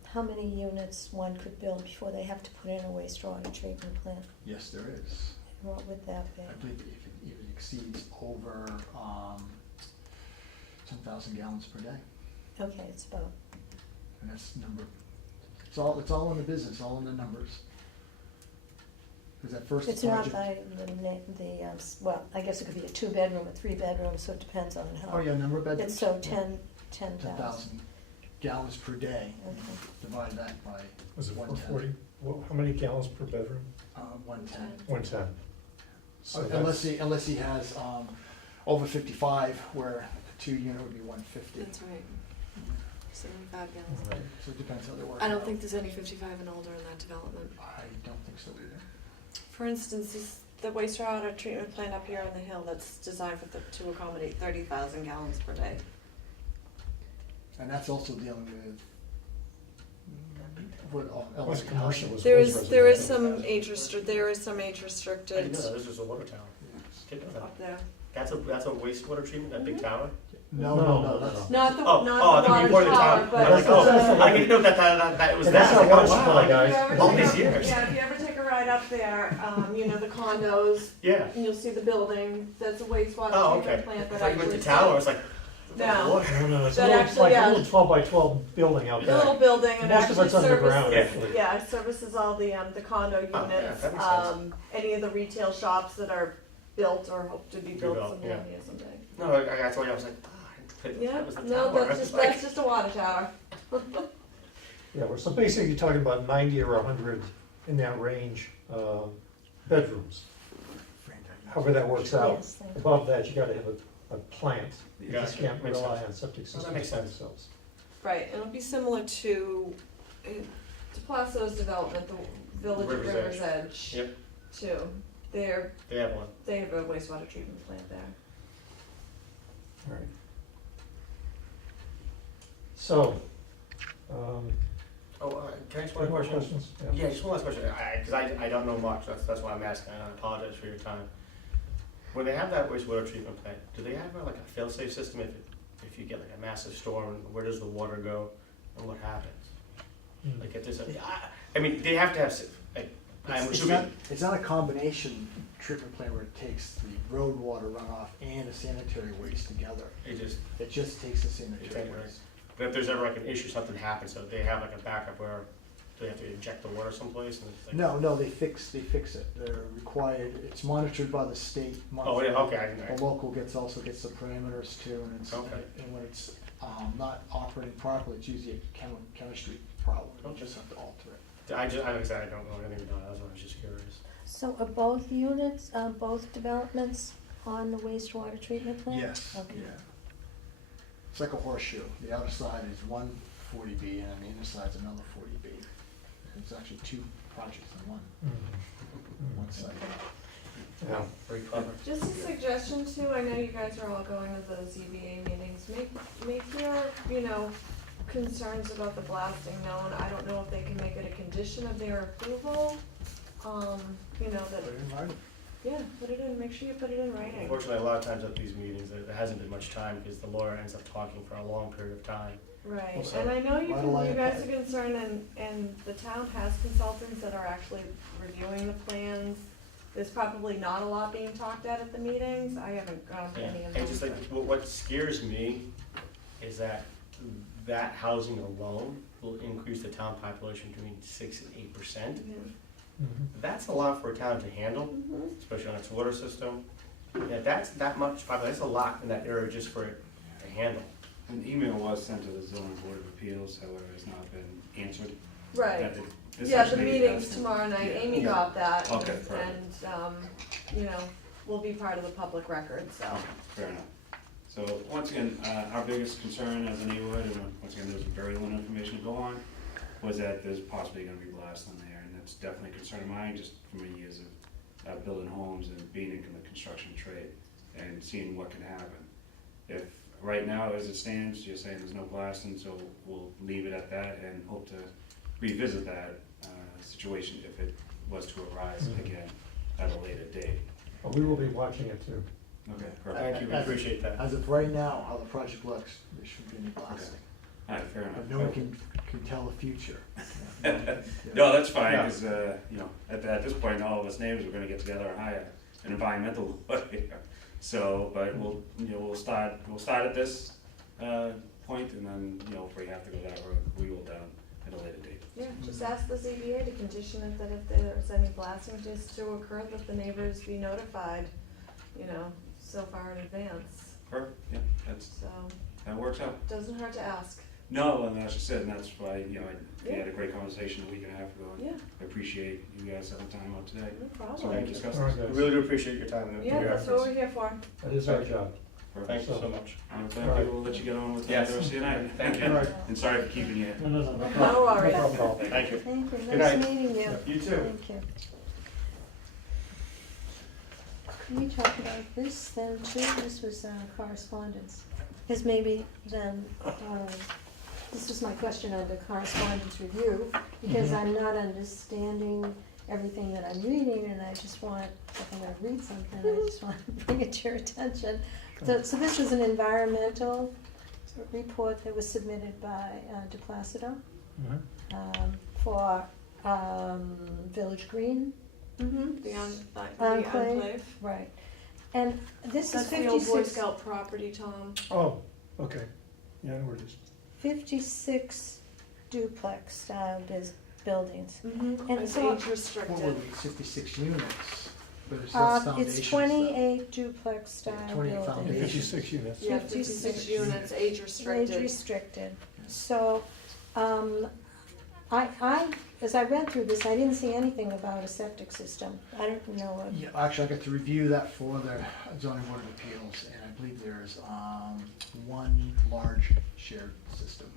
how many units one could build before they have to put in a wastewater treatment plant? Yes, there is. What would that be? I believe if it exceeds over 10,000 gallons per day, Okay, it's about, and that's the number. It's all in the business, all in the numbers. Because at first it's the not project. by well, I guess it could be a 2-bedroom, a 3-bedroom, so it depends on how. Oh, yeah, number of bedrooms. It's so Yeah. 10,000. 10,000 gallons per day. Okay. Divide that by Was it 110. 440? How many gallons per bedroom? 110. 110. So Unless he has, over 55, where a 2-unit would be 150. That's right. 75 gallons. Right. So it depends how they work. I it don't out. think there's any 55 and older in that development. I don't think so either. For instance, the wastewater treatment plant up here on the hill that's designed to accommodate 30,000 gallons per day. And that's also dealing with What's elderly commercial housing. as There well as is there is residential. some age I restricted didn't know that, this is a water tower. Didn't know that. up there. That's a wastewater treatment, that Mm-hmm. big tower? No, that's, Not the Oh, not the I think before water the tower, tower. but I was like, oh, I didn't know that it was Yeah, that. that's not Like, water oh, wow, supply, like, guys. If you ever all take these a- years. Yeah, if you ever take a ride up there, the condos, Yeah. and you'll see the building, that's a wastewater Oh, treatment okay. plant I that thought you actually. meant the tower, I was like, No. water. No, it's a That little, actually, like yeah. a little 12 by 12 building out The there. little building and Most of actually it's underground, Yeah. actually. Yeah, it services all the condo Oh, yeah, units, that makes sense. any of the retail shops that are built or hope to be built Rebuilt, someday, yeah. someday. No, I told you, I was like, Yeah, that was the no, tower. that's just, Like- that's just a water tower. Yeah, well, so basically you're talking about 90 or 100 in that range, bedrooms, however that works out. Yes, thank you. Above that, you gotta have a plant. You just Gotcha. can't Makes rely sense. on septic that systems makes by sense. themselves. Right, it'll be similar to Plasso's development, the Village of River's River's Edge. Yep. Too. They have one. They have a wastewater treatment plant there. All right. So, Can I ask any one more question? questions? Yeah, just one last question, because I don't know much, that's why I'm asking, and I apologize for your time. When they have that wastewater treatment plant, do they have like a fail-safe system if you get like a massive storm, where does the water go and what happens? Mm. Like if there's I mean, they have to have, like, I'm assuming, it's not a combination treatment plant where it takes the road water runoff and the sanitary waste together. it It just takes the It's sanitary anyway. waste. but if there's ever like an issue, something happens, so they have like a backup where they have to inject the water someplace and it's like. No, they fix it. They're required, it's monitored by the state. Oh, yeah, okay, The local also gets the parameters too, and Okay. and when it's, not operating properly, it's usually a chemistry problem. You Okay. just have to alter it. Like I said, I don't know anything about it, that's why I was just curious. So are both units, both developments on the wastewater treatment plant? Yes, Okay. yeah. It's like a horseshoe. The outer side is one 40B and the inner side's another 40B. It's actually two projects in one site. Yeah. Very clever. Just a suggestion too, I know you guys are all going to those ZBA meetings, make your, concerns about the blasting known. I don't know if they can make it a condition of their approval, that, Put it in writing. yeah, put it in, make sure you put it in writing. Unfortunately, a lot of times at these meetings, there hasn't been much time because the lawyer ends up talking for a long period of time. Right, Also, and I know why do I you guys apply? are concerned, and the town has consultants that are actually reviewing the plans. There's probably not a lot being talked at the meetings, I haven't gone to any of them. And just like, what scares me is that housing alone will increase the town population between 6% and 8%. Yeah. Mhm. That's a lot for a town to handle, Mhm. especially on its water system. Yeah, that's that much population, that's a lot in that area just for it to handle. An email was sent to the zoning board of appeals, however, has not been answered. Right. That the Yeah, the session they meeting's asked- tomorrow night, Yeah. Amy Yeah. got that, Okay, and, perfect. will be part of the public record, so. Okay, fair enough. So, once again, our biggest concern as a neighborhood, and once again, there's very little information to go on, was that there's possibly gonna be blast on there, and that's definitely a concern of mine, just from my years of building homes and being in the construction trade, and seeing what can happen. If, right now, as it stands, you're saying there's no blasting, so we'll leave it at that and hope to revisit that, situation if it was to arise Mhm. again at a later date. But we will be watching it too. Okay, Thank perfect. you, we appreciate that. As of right now, how the project looks, there shouldn't be any blasting. Alright, fair enough. But no one can tell the future. No, that's fine, Yeah. because, at this point, all of us neighbors are gonna get together and hire an environmental lawyer. So, but we'll start at this, point, and then, if we have to go that road, we will down at a later date. Yeah, just ask the ZBA to condition it that if there's any blasting just to occur, that the neighbors be notified, so far in advance, Perfect, yeah, so, that works out. doesn't hurt to ask. No, and as I said, and that's why, we Yeah. had a great conversation a week and a half ago. and Yeah, I appreciate you guys having time out today. no So problem. we can discuss All right, this. We guys. really do appreciate your time and Yeah, your that's what efforts. we're here for. That is our job. Thank you so much. Thank you, we'll let you get on with the Yes. rest of your night. Thank you. All right. And sorry for keeping you. No No worries. No problem at all. Thank you. Thank you, Good nice night. meeting you. You too. Thank you. Can we talk about this then too? This was correspondence. Because maybe then, this is my question under correspondence review, because Mhm. I'm not understanding everything that I'm reading, and I just want, if I'm gonna read something, I just want to bring it to your attention. So this is an environmental report that was submitted by DePlacido Mhm. for Village Green, Mm-hmm. The Enclave. enclave. right? And this is That's the old Boy 56, Scout property, Tom. Oh, okay. Yeah, I know where it is. 56 duplex style buildings. Mm-hmm. And It's so- age restricted. What were these, 56 units? But it's just foundations. It's 28 duplex style 28 buildings. foundations. 56 units. Yeah, 56 56 units, age restricted. Age restricted. So, I, as I read through this, I didn't see anything about a septic system. I don't know what. Yeah, actually, I got to review that for the zoning board of appeals, and I believe there's one large shared system.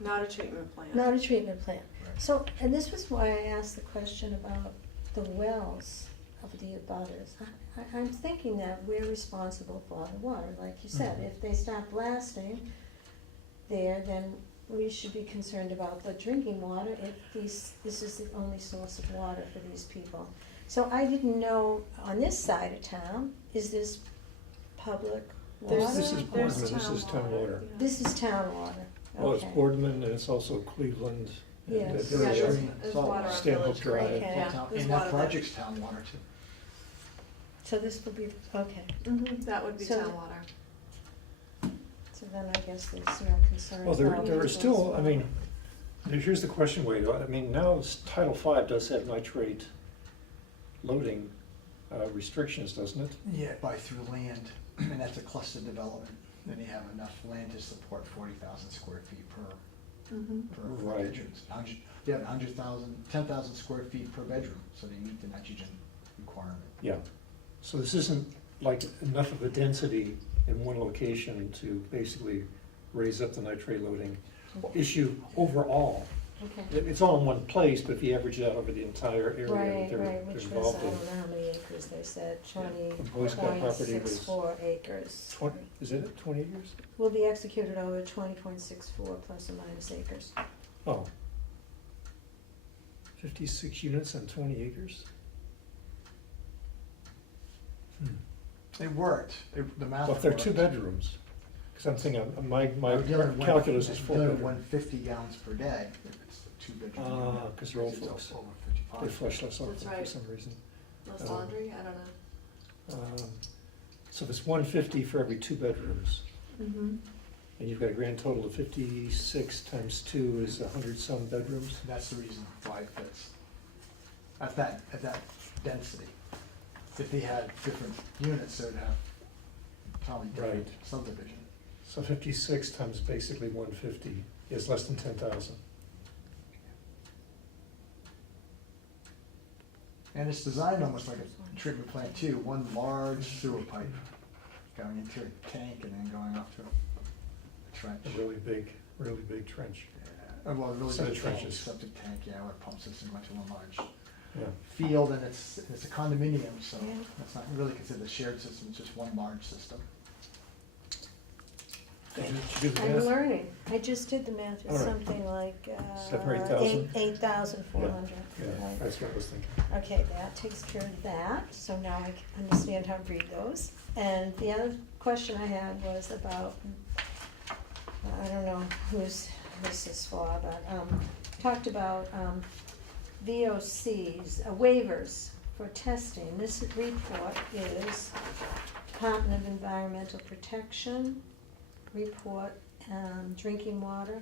Not a treatment plant. Not a treatment plant. Right. So, and this was why I asked the question about the wells of the abutters. I'm thinking that we're responsible for the water, like you said. Mhm. If they start blasting there, then we should be concerned about the drinking water if this is the only source of water for these people. So I didn't know, on this side of town, is this public water? This is There's Boardman, this is town water. yeah. This is town water, Well, it's okay. Boardman and it's also Cleveland. and Yes. Village Yeah, there's, Green. there's Salt. water on Stanhope Village Drive. Green. Okay. Yeah, Town- there's And water that there. project's town water too. So this will be, okay. Mhm, that would be So- town water. So then I guess there's no concern Well, about. there is still, I mean, here's the question, Wade. I mean, now Title V does have nitrate loading restrictions, doesn't it? Yeah, buy through land, and that's a cluster development. Then you have enough land to support 40,000 square feet per Mm-hmm. Right. bedroom. You have 10,000 square feet per bedroom, so they meet the nitrogen requirement. Yeah. So this isn't like enough of a density in one location to basically raise up the nitrate loading issue overall. Okay. It's all in one place, but if you average it out over the entire area that Right, they're right, which was, I involved don't in. know how many acres they said, The Boy Scout property was 20.64 acres. 20, is it 20 acres? Will be executed over 20.64 plus or minus acres. Oh. 56 units on 20 acres? It worked, the math Well, worked. if they're two bedrooms, because I'm thinking, my calculus is four bedroom. 150 gallons per day, if it's a two-bedroom unit. Ah, 'cause they're old It's folks. Over They 55. flush less often That's for right. some reason. Less Um, laundry, I don't know. So if it's 150 for every two bedrooms, Mm-hmm. and you've got a grand total of 56 times 2 is 100 some bedrooms. That's the reason why it fits. At that density. If they had different units, they'd have probably different Right. subdivision. So 56 times basically 150 is less than 10,000. And it's designed almost like a treatment plant too, one large sewer pipe going into a tank and then going off to a trench. A really big trench. Yeah, well, a really Set of big tank, trenches. septic tank, yeah, with a pump system going to one large Yeah. field, and it's a condominium, so Yeah. it's not really considered a shared system, it's just one large system. Did you do the I'm math? learning. I just did the math, it's All right. something like, 7,000 or 8,000? 8,400. Yeah, right. that's what I was thinking. Okay, that takes care of that, so now I can understand how to read those. And the other question I had was about, I don't know who's this is for, but, talked about, VOCs, waivers for testing. This report is Department of Environmental Protection report, drinking water,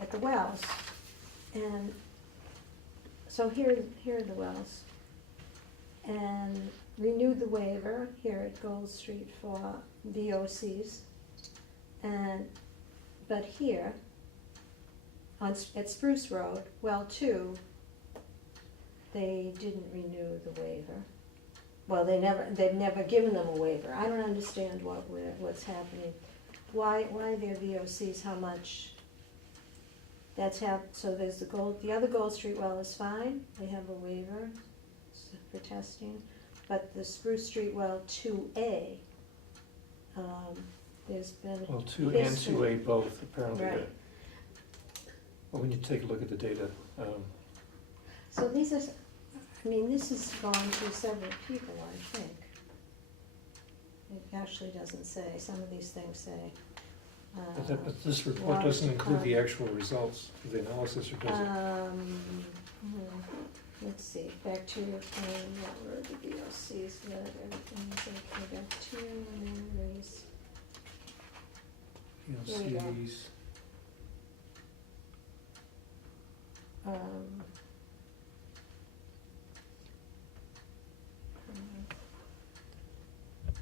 at the wells. And so here are the wells. And renewed the waiver here at Gold Street for VOCs. And but here, at Spruce Road, well, 2, they didn't renew the waiver. Well, they've never given them a waiver. I don't understand what's happening. Why their VOCs, how much? So there's the other Gold Street well is fine, they have a waiver for testing, but the Spruce Street well 2A, there's been. Well, 2 and 2A both, apparently. Right. Well, when you take a look at the data, So these are, this has gone through several people, I think. It actually doesn't say, some of these things say. but this report doesn't include the actual results of the analysis, or does it? Let's see, bacteria claim, what were the VOCs, what everything's okay, bacteria, memories. Here we go. VOCs.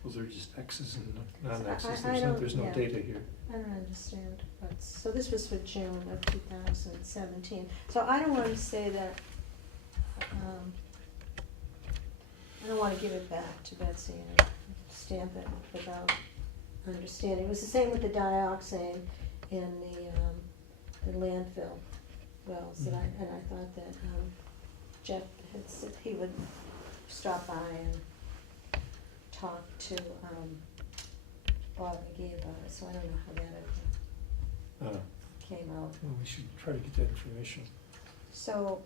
Those are just X's and non-X's, I don't- there's no yeah. data here. I don't understand, but, so this was for June of 2017. So I don't want to say that, I don't want to give it back to Betsy and stamp it without understanding. It was the same with the dioxane in the landfill wells, and I thought that Jeff had said he would stop by and talk to Bob McGee about it, so I don't know how that ever came out. Well, we should try to get that information. So,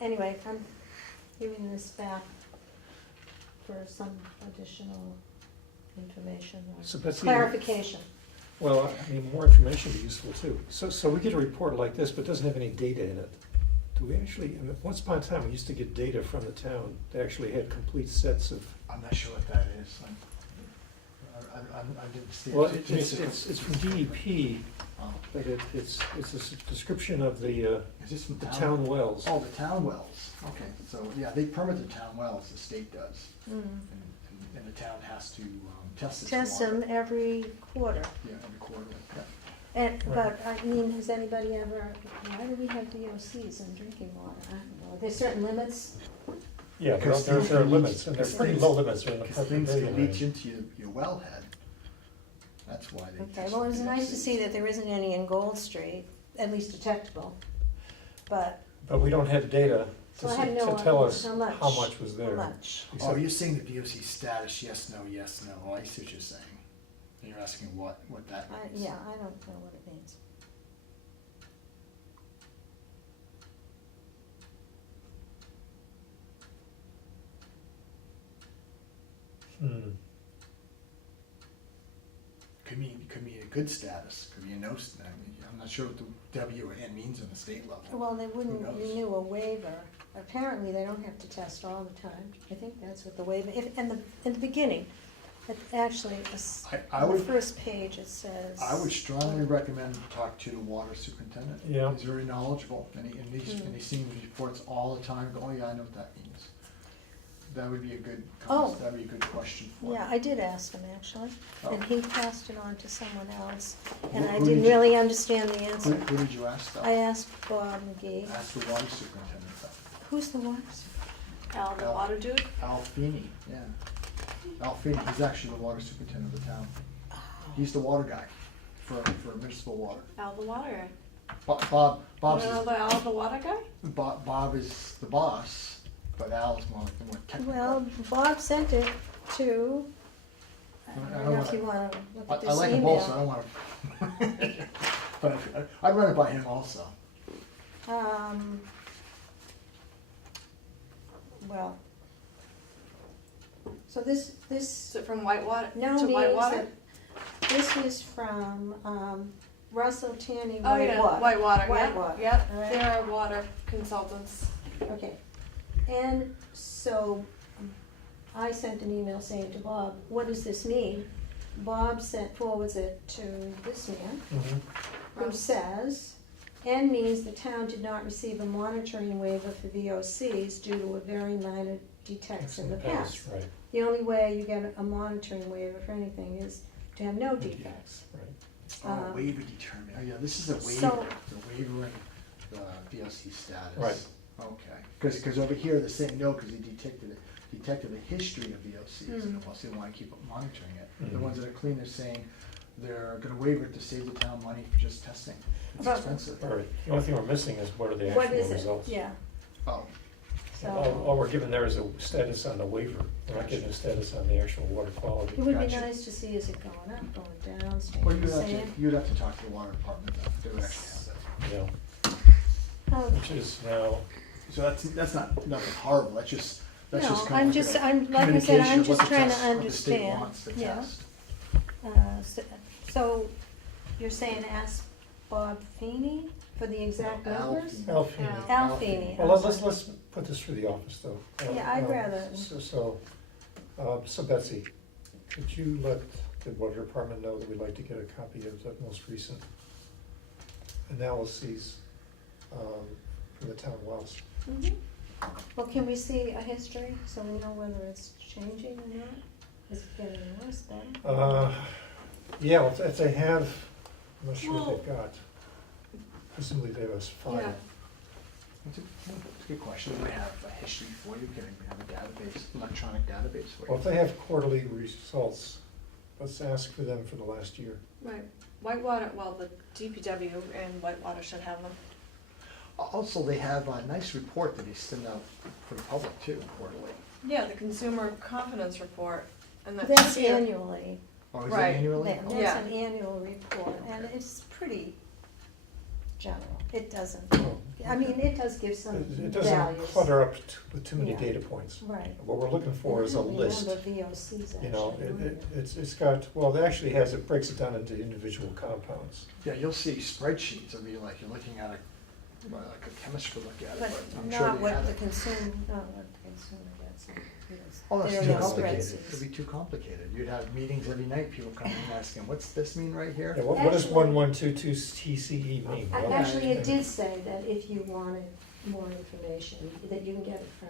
anyway, I'm giving this back for some additional information So or Betsy, clarification. well, more information would be useful too. So we get a report like this, but it doesn't have any data in it. Do we actually, once upon a time, we used to get data from the town. They actually had complete sets of, I'm not sure what that is. I didn't see it. well, it's from DEP, Oh. but it's a description of the Is this from town wells. Oh, the town wells. Okay, so, yeah, they permit the town wells, the state does. Mm. And the town has to test its Test water. them every quarter. Yeah, every quarter, yeah. And, Right. but, has anybody ever, why do we have VOCs in drinking water? I don't know. There's certain limits? Yeah, Because there things are can limits, leach- and they're because pretty things- low limits. They're in the Because parking things can pavilion leach range. into your wellhead. That's why they Okay, test well, it was the nice to VOCs. see that there isn't any in Gold Street, at least detectable. But But we don't have data So I have no to tell idea us how much. how much was how there. much? Oh, Except- you're saying the VOC status, yes, no, yes, no. Oh, I see what you're saying. And you're asking what that means. Yeah, I don't know what it means. Hmm. Could mean a good status, could be a no, I'm not sure what the W or N means on the state level. Well, they wouldn't knows? renew a waiver. Apparently, they don't have to test all the time. I think that's what the waiver, in the beginning, actually, I on the would, first page, it says. I would strongly recommend talk to the water superintendent. Yeah. He's very knowledgeable, and he's seeing these reports all the time, going, yeah, I know what that means. That would be a good, Oh. that'd be a good question for him. Yeah, I did ask him, actually, and Oh. he passed it on to someone else, and Who- I who didn't did you- really understand the Who answer. did you ask though? I asked Bob McGee. Ask the water superintendent though. Who's the what? Al, the Al. water dude? Al Feeney, yeah. Al Feeney, he's actually the water superintendent of the town. He's the water guy for municipal water. Al, the water guy. Bob's You know the Al, the water guy? Bob is the boss, but Al is more like the more technical. Well, Bob sent it to, I I don't don't know if wanna- you wanna look I at this like them both, so I email. don't wanna. But I'd run it by him also. Well, so this, Is it from Whitewater no to means Whitewater? that, this is from, Russell Tanny Oh, yeah, Whitewater. Whitewater, Whitewater, yep, all right. they're water consultants. Okay, and so I sent an email saying to Bob, what does this mean? Bob forwards it to this man, Mhm. who says, N means the town did not receive a monitoring waiver for VOCs due to a very minor defects in the past. Right, The only way you get a monitoring waiver for anything is to have no defects. right. Oh, waiver determined, oh yeah, this is a waiver, So- the waivering the VOC status. Right. Okay, because over here they're saying no, because they detected a history of VOCs, and plus they want to keep monitoring it. The Mhm. ones that are clean, they're saying they're gonna waiver it to save the town money for just testing. It's But- expensive. All right, the only thing we're missing is what are the What actual is it? results? Yeah, Oh, All so, we're given there is a status on the waiver, we're not getting a status on the actual water quality. it would be Gotcha. nice to see, is it going up, going down, staying well, the same? you'd have to talk to the water department, though, they would actually have that. You know, Oh, which is now, So that's not, nothing horrible, that's just No, kind I'm of just, like a I'm, like I said, communication I'm of what just the trying to test- what the state understand, wants to yeah. test. So, you're saying ask Bob Feeney for the exact Al numbers? Feeney. Alfie. Al Feeney. Well, let's put this through the office, though. Yeah, I'd rather- So Betsy, could you let the water department know that we'd like to get a copy of the most recent analyses from the town wells? Mhm. Well, can we see a history, so we know whether it's changing or not? Is it getting worse, better? Yeah, well, if they have, I'm not sure what they've got. Presumably they have a file. Yeah. That's a good question, do we have a history for you, can we have a database, electronic database for Well, you? if they have quarterly results, let's ask for them for the last year. Right, Whitewater, well, the DPW and Whitewater should have them. Also, they have a nice report that they send out for the public too, quarterly. Yeah, the consumer confidence report, and that's. That's yeah. annually, Oh, is that Right. annually? that's Yeah. an annual report, and Okay. it's pretty general. It doesn't, Oh, I mean, it does give some It doesn't values. clutter up with too many Yeah. data points. Right. What we're looking for is a list. Remember VOCs You know, actually. it's got, well, it actually has, it breaks it down into individual compounds. Yeah, you'll see spreadsheets of you, like, you're looking at well, like a chemist would look at it, But but I'm sure not they what have the it. consumer gets. Oh, that's They're too not complicated, spreadsheets. it'd be too complicated, you'd have meetings every night, people coming and asking, what's this mean right here? Yeah, what does Actually- 1122 TCE mean? Well, Actually, it did say that if you wanted more information, that you can get it from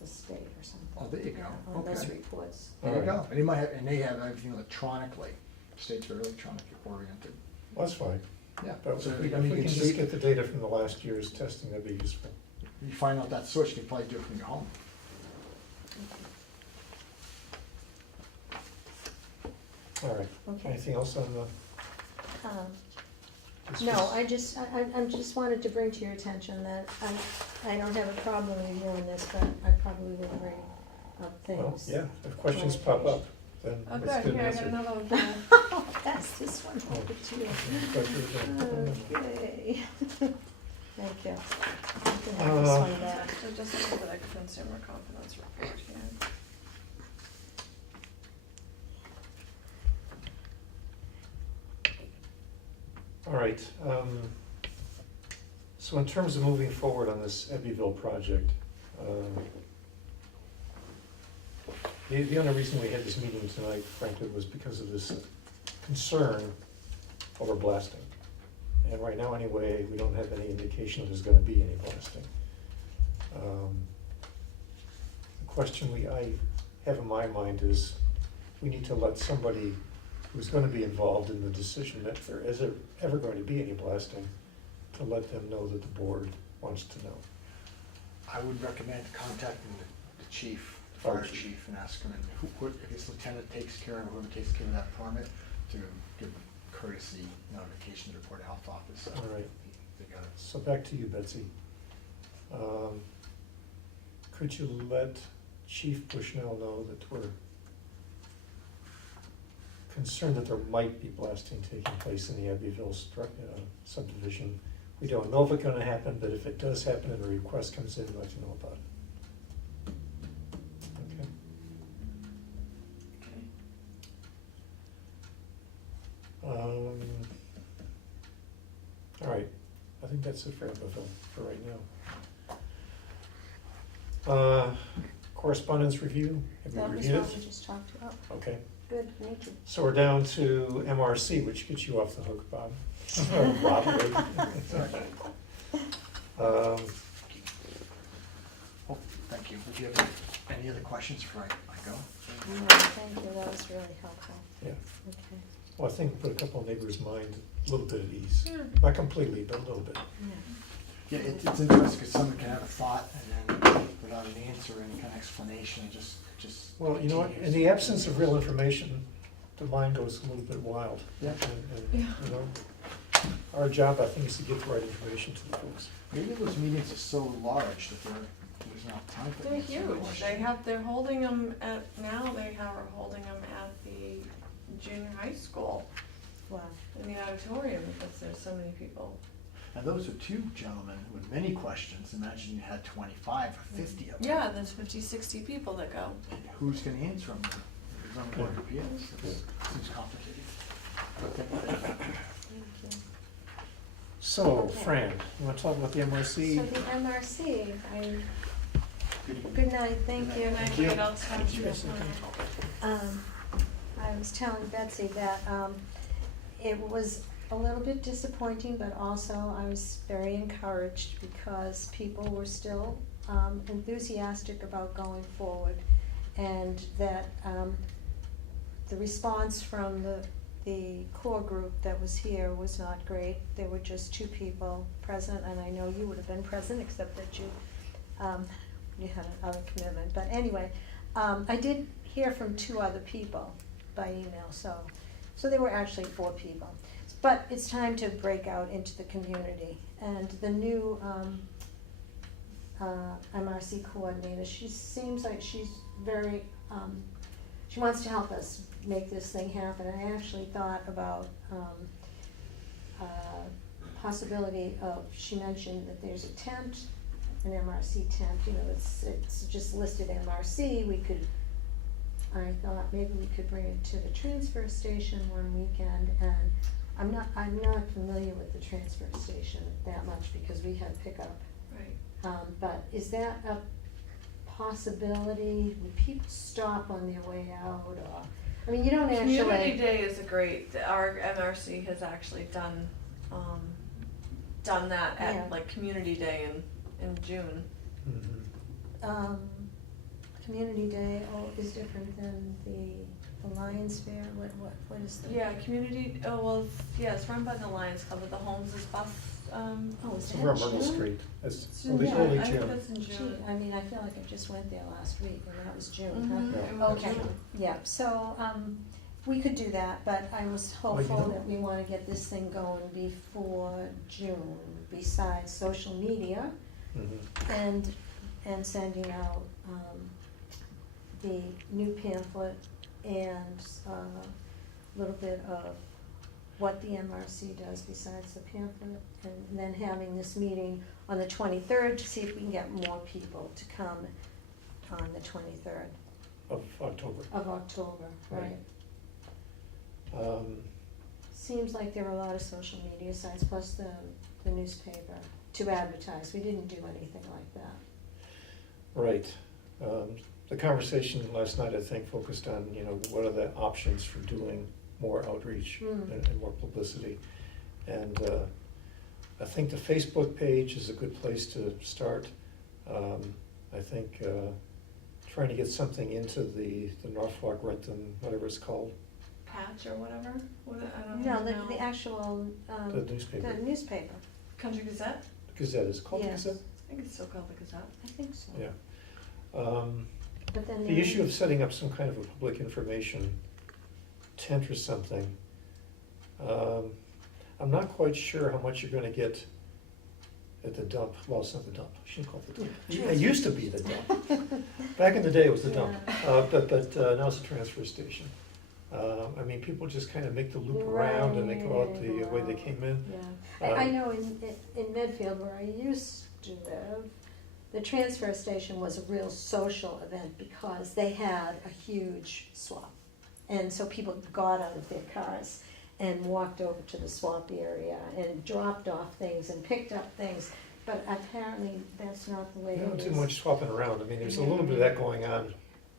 the state or something. Oh, there you go. On those Okay. reports. There you Alright. go, and they might have, and they have everything electronically, state's very electronically oriented, That's fine, yeah. but So, if we I mean, can you can just see, get the data from the last year's testing, that'd be useful. you find out that source, you can probably do it from your home. All right, Okay. anything else on the? Um, this No, just- I just wanted to bring to your attention that I don't have a problem reviewing this, but I probably will bring up Well, things. yeah, if questions pop up, then Oh, it's good, good here, I got answer. another one for you. Oh, that's this one over to you. Okay. Thank you. You can have this one back. So just look for the consumer confidence report here. All right, so in terms of moving forward on this Abbeville project, the only reason we had this meeting tonight, frankly, was because of this concern over blasting. And right now, anyway, we don't have any indication there's gonna be any blasting. The question I have in my mind is, we need to let somebody who's gonna be involved in the decision, if there is ever going to be any blasting, to let them know that the board wants to know. I would recommend contacting the chief, the Fire fire chief. chief, and ask him, and if his lieutenant takes care of, whoever takes care of that permit, to give courtesy notification to the Port Health Office. All right. They got it. So back to you, Betsy. Could you let Chief Bushnell know that we're concerned that there might be blasting taking place in the Abbeville subdivision? We don't know if it's gonna happen, but if it does happen and a request comes in, let you know about it. Okay? Okay. All right, I think that's it for Abbeville for right now. Correspondence review, have That we was reviewed what we it? just talked about. Okay, Good, thank you. so we're down to MRC, which gets you off the hook, Bob. Or Bob, wait. Oh, thank you. If you have any other questions before I go? No, thank you, that was really helpful. Yeah, Okay. Well, I think put a couple of neighbors' mind a little bit at ease. Yeah. Not completely, but a little bit. Yeah, it's interesting because someone can have a thought and then without an answer, any kind of explanation, it just. Well, you know what, in continues. the absence of real information, the mind goes a little bit wild. Yeah. And, you know, our job, I think, is to get the right information to the folks. Maybe those meetings are so large that there's not time for They're answering huge. questions. They're holding them at, now they are holding them at the junior high school Wow. in the auditorium because there's so many people. And those are two gentlemen with many questions. Imagine you had 25 or 50 of them. Yeah, there's 50, 60 people that go. And who's gonna answer them? There's only one appeals. It seems complicated. Thank you. So, Okay. Fran, you wanna talk about the MRC? So the MRC, good night, thank you. Thank you. I'll talk to you tomorrow. I was telling Betsy that, it was a little bit disappointing, but also I was very encouraged because people were still, enthusiastic about going forward. And that, the response from the core group that was here was not great. There were just two people present, and I know you would have been present, except that you had another commitment. But anyway, I did hear from two other people by email, so there were actually 4 people. But it's time to break out into the community, and the new MRC coordinator, she seems like she's very, she wants to help us make this thing happen. And I actually thought about possibility of, she mentioned that there's a tent, an MRC tent, you know, it's just listed MRC. I thought maybe we could bring it to the transfer station one weekend, and I'm not familiar with the transfer station that much because we had pickup. Right. But is that a possibility? Would people stop on their way out, or, I mean, you don't actually. Community Day is our MRC has actually done that Yeah. at like Community Day in June. Mhm. Community Day is different than the Lions Fair. What is the? Yeah, it's run by the Lions Club, but the Homes is bus. Oh, is that Over on Myrtle June? Street, that's it's early, June. early I think June. that's in Gee, June. I mean, I feel like I just went there last week, and that was June, Mhm, huh? it was Okay, June. yeah, so, we could do that, but I was Well, you hopeful know- that we wanna get this thing going before June, besides social media Mhm. and sending out, the new pamphlet and, a little bit of what the MRC does besides the pamphlet, and then having this meeting on the 23rd to see if we can get more people to come on the 23rd Of October. of October, right? Right. Seems like there are a lot of social media sites, plus the newspaper to advertise. We didn't do anything like that. Right. The conversation last night, I think, focused on, you know, what are the options for doing more outreach and more publicity. And I think the Facebook page is a good place to start. I think trying to get something into the Norfolk Renton, whatever it's called, Patch or whatever. I don't No, know. the actual, the newspaper. the newspaper, Country Gazette. Gazette, is it called the Yes. Gazette? I think it's still called the Gazette. I think so. Yeah. But then The issue of setting up some kind of a public information tent or something, I'm not quite sure how much you're gonna get at the dump. Well, it's not the dump, I shouldn't call it the dump. It used to be the dump. Back in the day, it was the dump, but now it's a transfer station. I mean, people just kind of make the loop around and they go out the way they came in. Yeah, I know in Medfield where I used to live, the transfer station was a real social event because they had a huge swap. And so people got out of their cars and walked over to the swap area and dropped off things and picked up things. But apparently that's not the way You it don't is. do much swapping around. I mean, there's a little bit of that going on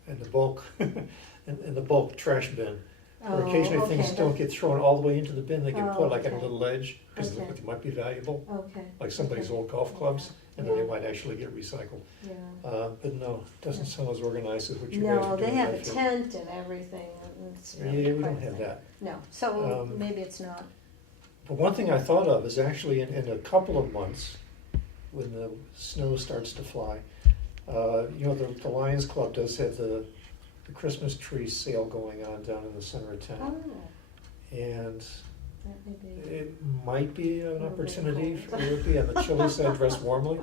in the bulk, in the bulk trash bin. Or Oh, occasionally things okay, don't get thrown all the way into the bin, they get Oh, put like on a okay. little ledge, because Okay. they might be valuable, Okay. like somebody's okay. old golf clubs. and then they Yeah. might actually get recycled. Yeah. But no, it doesn't sound as organized as what you guys No, are doing. they have a Medfield. tent and everything, and it's really Yeah, we quite don't a have thing. that. No, so Um, maybe it's not. But one thing I thought of is actually in a couple of months, when the snow starts to fly, you know, the Lions Club does have the Christmas tree sale going on down in the center of Oh, town. And that may be. it might be an Little bit opportunity cold. for you to be on the chilly side dressed warmly,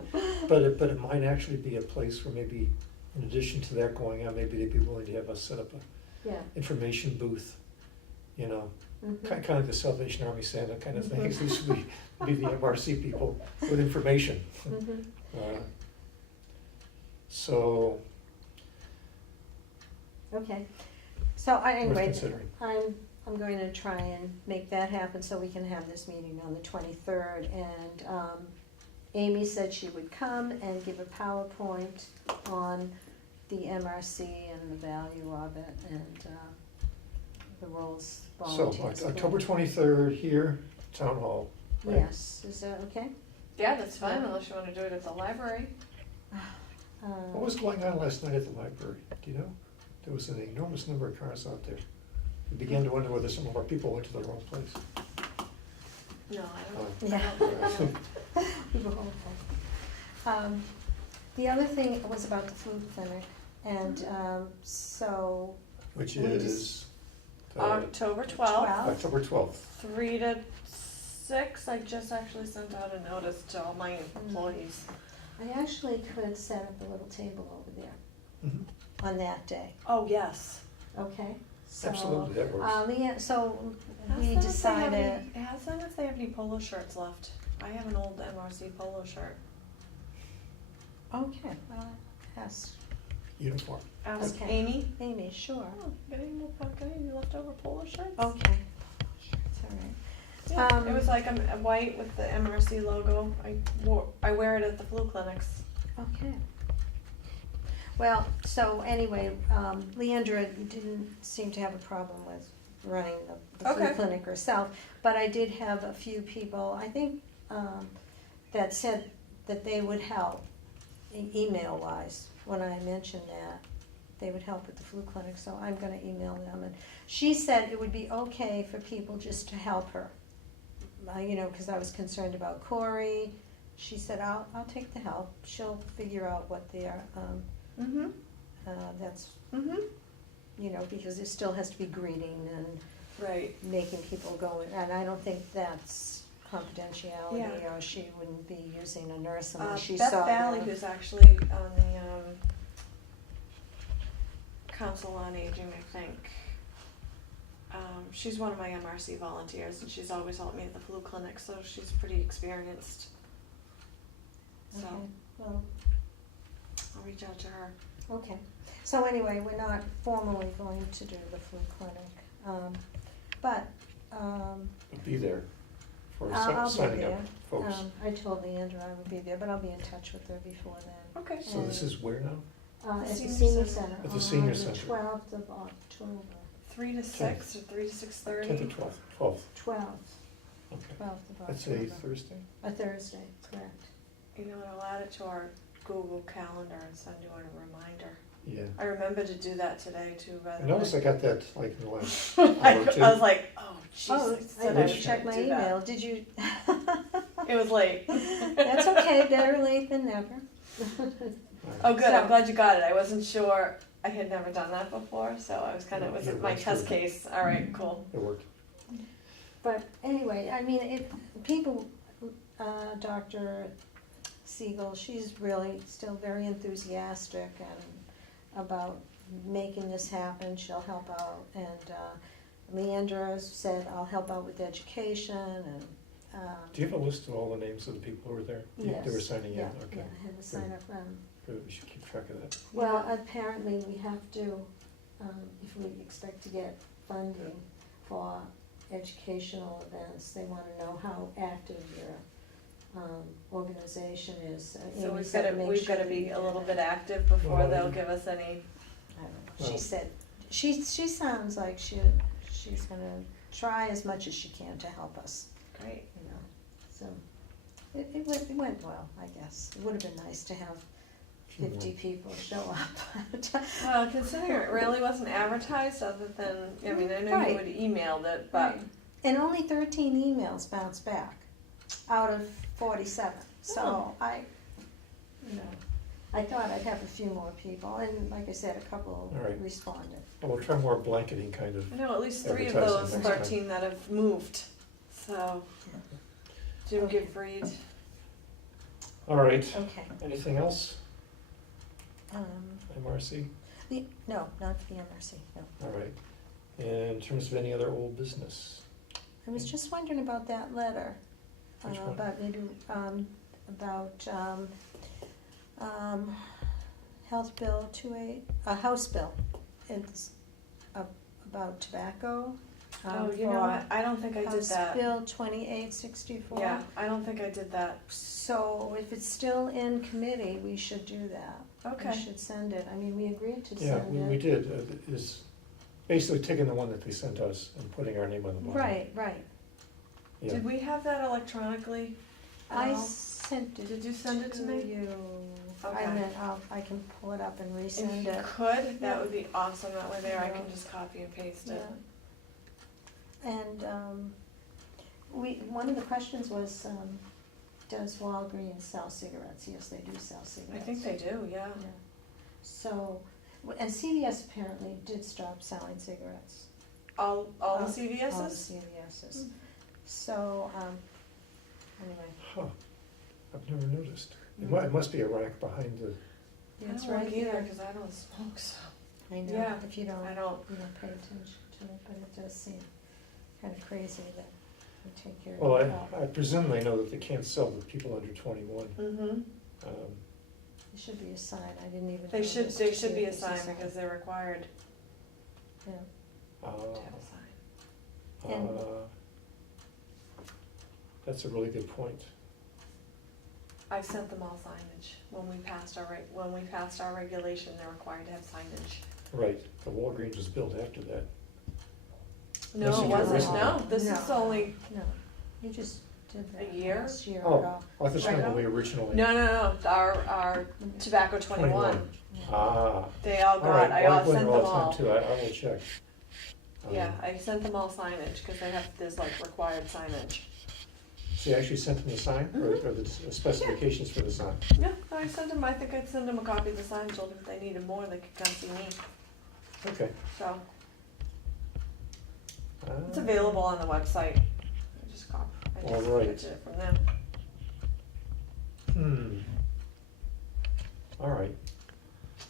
but it might actually be a place where maybe, in addition to that going on, maybe they'd be willing to have us set up a Yeah. information booth, you know, Mhm. kind of like the Salvation Army Santa kind of thing. Mhm. These should be the MRC people with information. Mhm. So, Okay, so worth anyway, considering. I'm going to try and make that happen so we can have this meeting on the 23rd. And Amy said she would come and give a PowerPoint on the MRC and the value of it and the roles So, volunteers play. October 23rd here, Town Hall. right? Yes, is that okay? Yeah, that's fine, unless you wanna do it at the library. What was going on last night at the library? Do you know? There was an enormous number of cars out there. We began to wonder whether some of our people went to the wrong place. No, I don't. Oh. Yeah. I don't think I know. We were hopeful. The other thing was about the flu clinic, and so Which We is October 12th, October 12th. 3 to 6. I just actually sent out a notice to all my employees. I actually could set up a little table over there Mhm. on that day, Oh, yes. okay? So, Absolutely, that works. so Ask we them if they have decided, any- Ask them if they have any polo shirts left. I have an old MRC polo shirt. okay, ask Uniform. Ask Okay. Amy. Amy, sure, Oh, got any leftover polo shirts? okay. It's all right. Yeah, it was like a white with the MRC logo. I wear it at the flu clinics. Okay. Well, so anyway, Leandra didn't seem to have a problem with running the flu Okay. clinic herself, but I did have a few people, I think, that said that they would help, email wise, when I mentioned that. They would help with the flu clinic, so I'm gonna email them. And she said it would be okay for people just to help her. You know, cause I was concerned about Corey. She said, I'll take the help. She'll figure out what their, Mm-hmm. that's, Mm-hmm. you know, because it still has to be greeting and Right. making people go, and I don't think that's confidentiality, Yeah. or she wouldn't be using a nurse unless she Beth saw Valley, that. who's actually on the Council on Aging, I think. She's one of my MRC volunteers, and she's always helped me at the flu clinic, so she's pretty experienced. So Okay, well, I'll reach out to her. okay. So anyway, we're not formally going to do the flu clinic, but, Be there for I'll be signing there. up, folks. I told Leandra I would be there, but I'll be in touch with her before then. Okay. So this is where now? At the Senior senior center. center At the senior on the center. 12th of October, 3 to 6 or 3 to 6:30. 10th and 12th. 12th. 12th, Okay. 12th of October. That's a Thursday? A Thursday, correct. You know, and I'll add it to our Google Calendar and send you a reminder. Yeah. I remember to do that today too, rather I noticed I than. got that like in the last I hour or two. was like, oh, jeez. Oh, I I said didn't was check gonna my do that. email, did you? It was late. That's okay, better late than never. Oh, good, I'm So- glad you got it. I wasn't sure, I had never done that before, so I was kind of, Yeah, was yeah, it my that's test good. case? All right, cool. It worked. But anyway, I mean, people, Dr. Siegel, she's really still very enthusiastic and about making this happen, she'll help out. And Leandra said, I'll help out with education and. Do you have a list of all the names of the people who were there? Yes. They were signing in, Yeah, okay. yeah, I had to sign up. Good, we should keep track of that. Well, apparently we have to, if we expect to get funding for educational events, they wanna know how active your, organization is. So Amy we've said gotta, make we've sure gotta that be you a do little that. bit active before Well, they'll give us any. I don't know. Well- She said, she sounds like she's gonna try as much as she can to help us, Great. you know, so. it went well, I guess. It would have been nice to have 50 people show up. Well, considering it really wasn't advertised other than, I mean, I know you Right. would emailed it, but. Right. And only 13 emails bounced back out of 47. So you know, I thought I'd have a few more people, and like I said, a couple All right. responded. Well, we'll try more blanketing kind of. I know at least 3 of Advertising those next time. 13 that have moved, so. Jim Okay. Giffords. All right, Okay. anything else, Um, MRC? no, not the MRC, no. All right, in terms of any other old business? I was just wondering about that letter. Which one? About maybe, about, Health Bill 28, House Bill. It's about tobacco. Oh, you know what, I don't think I did House that. Bill 2864. Yeah, I don't think I did that. So if it's still in committee, we should do that. We Okay. should send it. I mean, we agreed to Yeah, send it. we did, is basically taking the one that they sent us and putting our name on the bottom. Right. Yeah. Did we have that electronically? at I all? sent it. Did you send it to me? You. Okay. And then I can pull it up and If resend you it. could, Yeah. that would be awesome, that way there I Yeah. can just copy and paste it. Yeah. And, one of the questions was, does Walgreens sell cigarettes? Yes, they do sell I cigarettes. think they do, yeah. Yeah. So, and CVS apparently did stop selling cigarettes. All the All the CVS's? CVS's. So, anyway, Huh, I've never noticed. It must be a rack behind the, I it's don't right like either, there. cause I don't smoke, so. I know, Yeah, if you don't, I don't. you don't pay attention to it, but it does seem kind of crazy that we take care of well, it. I presume they know that they can't sell to people under 21. Mm-hmm. There should be a sign, I didn't even They notice should, to there see should be if a there's sign because they're required Yeah, uh, to have a sign. And- That's a really good point. I sent them all signage. When we passed our regulation, they're required to have signage. Right, the Walgreens was built after that. No, Yes, it you wasn't, did. no, this No. is only, no, you just did that A year? last year Oh. ago. I thought you Right. meant when we originally. no, our tobacco 21. Ah, They all all right, got, I well, I all go sent there them all the all. time too, I will check. Yeah, I sent them all signage, cause there's like required signage. So you actually sent them the sign, or the specifications for the sign? Yeah, I sent them, I think I'd send them a copy of the sign, told them if they needed more, they could come see me, Okay. so. It's Ah. available on the website. I All just right. printed it from them. All right,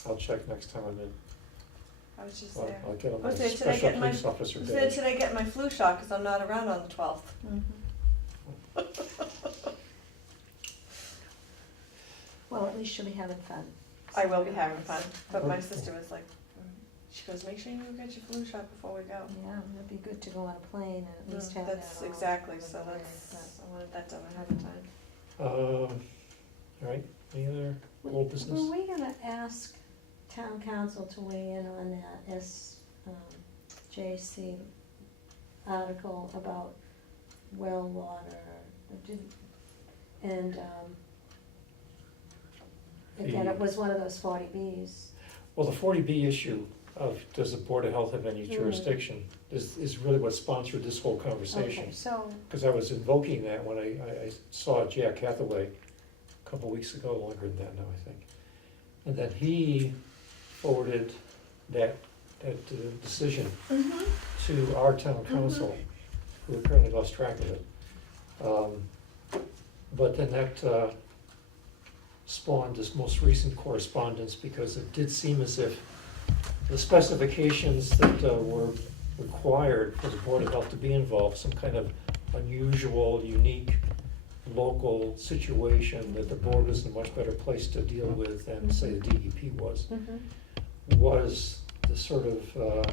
I'll check next time I'm in. I was just I'll there. I'll get on I my was there today special getting my- police officer I was there badge. today getting my flu shot because I'm not around on the 12th. Well, at least you'll be having fun. I will be having fun, but my Okay. sister was like, she goes, make sure you get your flu shot before we go. Yeah, it'd be good to go on a plane and at least have that That's all exactly, out of so the way, that's, I wanted that done ahead of time. All right, any other old but- business? Were we gonna ask town council to weigh in on that JC article about well water? And, again, it was one of those 40Bs. Well, the 40B issue of does the Board of Health have any Mm. jurisdiction is really what sponsored this whole conversation. Okay, so, Because I was invoking that when I saw Jack Hathaway a couple weeks ago, longer than that now, I think. And then he forwarded that decision to our town council, who apparently lost track of it. But then that spawned this most recent correspondence, because it did seem as if the specifications that were required for the Board of Health to be involved, some kind of unusual, unique, local situation that the board was in a much better place to deal with than, say, the DEP was the sort of,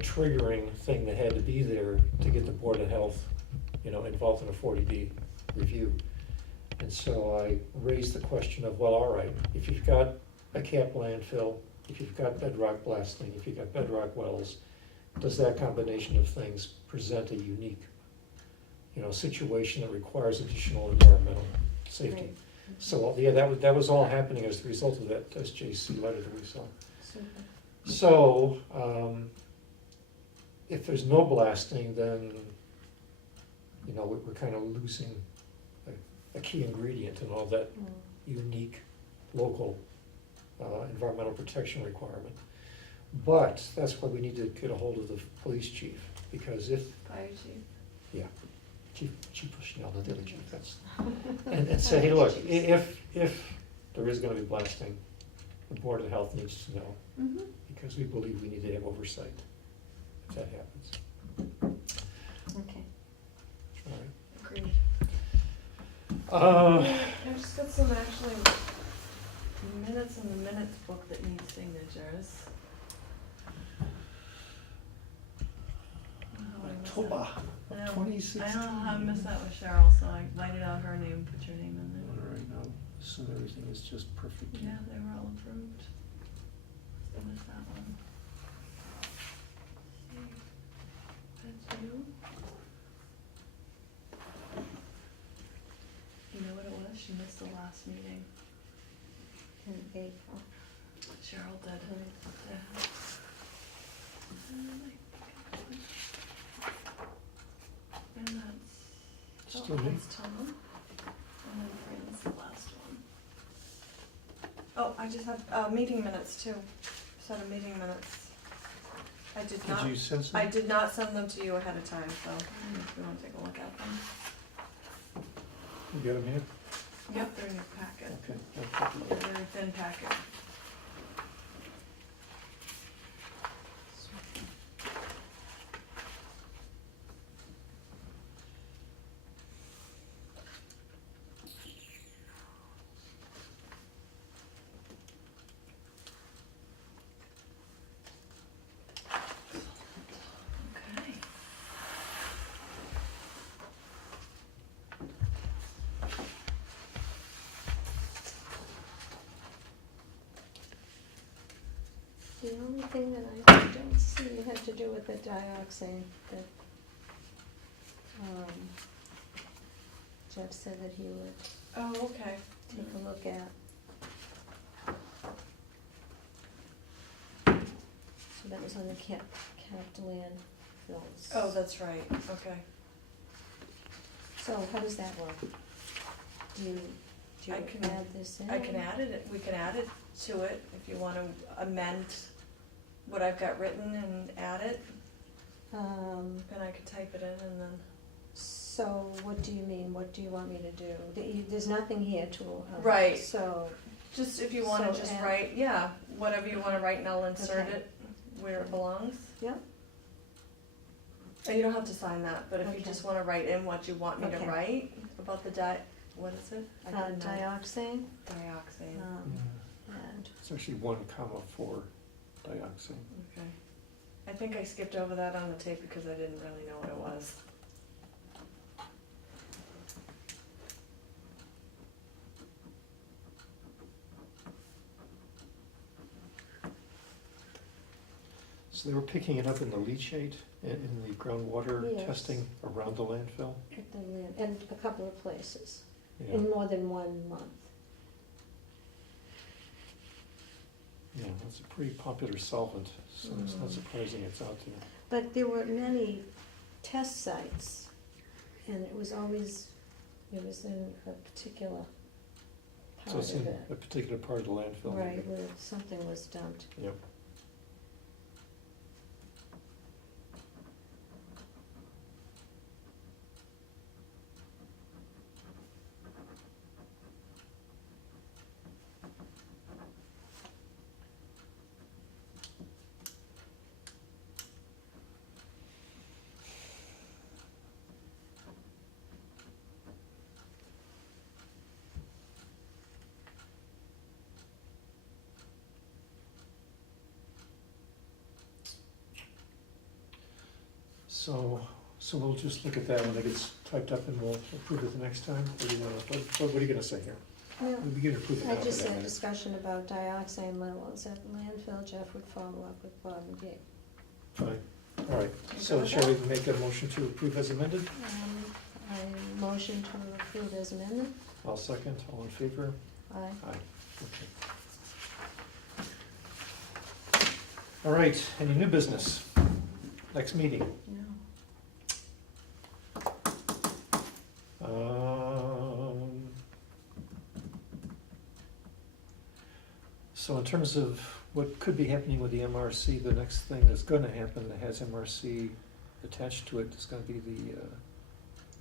triggering thing that had to be there to get the Board of Health, involved in a 40B review. And so I raised the question of, well, all right, if you've got a cap landfill, if you've got bedrock blasting, if you've got bedrock wells, does that combination of things present a unique situation that requires additional environmental safety. Right. So, yeah, that was all happening as a result of that SJC letter that we saw. Super. So, if there's no blasting, then, we're kind of losing a key ingredient in all that Mm. unique local environmental protection requirement. But that's why we need to get a hold of the police chief, because if, Fire chief. yeah, Chief Bushnell, not the other chief, and say, hey, look, if there is gonna be blasting, the Board of Health needs to know, Mm-hmm. because we believe we need to have oversight if that happens. Okay. All right. Agreed. Uh, I just got some actually minutes in the minutes book that need signatures. October Yeah. of 2016. I don't know how I missed that with Cheryl, so I whited out her name, put your name in there. All right, now, assume everything is just perfect. Yeah, they were all approved. Still missed that one. That's you. You know what it was? She missed the last meeting. In April. Cheryl did. Yeah. And that's, Still me? that's Tom. And then Fran's the last one. Oh, I just have, meeting minutes too, set of meeting minutes. I did not, Did you send some? I did not send them to you ahead of time, so if you wanna take a look at them. You got them here? Yep, they're in your packet. Okay. I'll take a They're look. a very thin packet. Okay. The only thing that I don't see had to do with the dioxane that, Jeff said that he would Oh, okay. take a look at. So that was on the capped landfills. Oh, that's right, okay. So how does that work? Do you I can- add this in? I can add it, we can add it to it if you wanna amend what I've got written and add it, and I could type it in and then. So what do you mean, what do you want me to do? There's nothing here to, Right. so, Just if you wanna So just add- write, yeah, whatever you wanna write and I'll insert Okay. it where it belongs. yeah, And you don't have to sign that, but if you Okay. just wanna write in what you want me to Okay. write about the what is it? I didn't know. dioxane, Dioxane, and, It's actually 1,4 dioxane. okay. I think I skipped over that on the tape because I didn't really know what it was. So they were picking it up in the leachate, in the groundwater Yes. testing around the landfill? at the land, and a couple of places, Yeah, in more than 1 month. yeah, that's a pretty popular solvent, so it's not Mm. surprising it's out there. But there were many test sites, and it was always, it was in a particular So part it's of in it. a particular part of the landfill. maybe. Right, where something was dumped. Yep. So we'll just look at that when it gets typed up and we'll approve it the next time? Or do you wanna, what are you gonna say here? Yeah. We begin to approve it now. I just for that had a minute. discussion about dioxane levels at the landfill. Jeff would follow up with Bob and Gabe. Fine, all right, You so go with shall we make a motion to approve as amended? motion to approve as amended? I'll second, all in favor? Aye. Aye. Okay. All right, any new business? Next meeting? No. So in terms of what could be happening with the MRC, the next thing that's gonna happen that has MRC attached to it is gonna be the,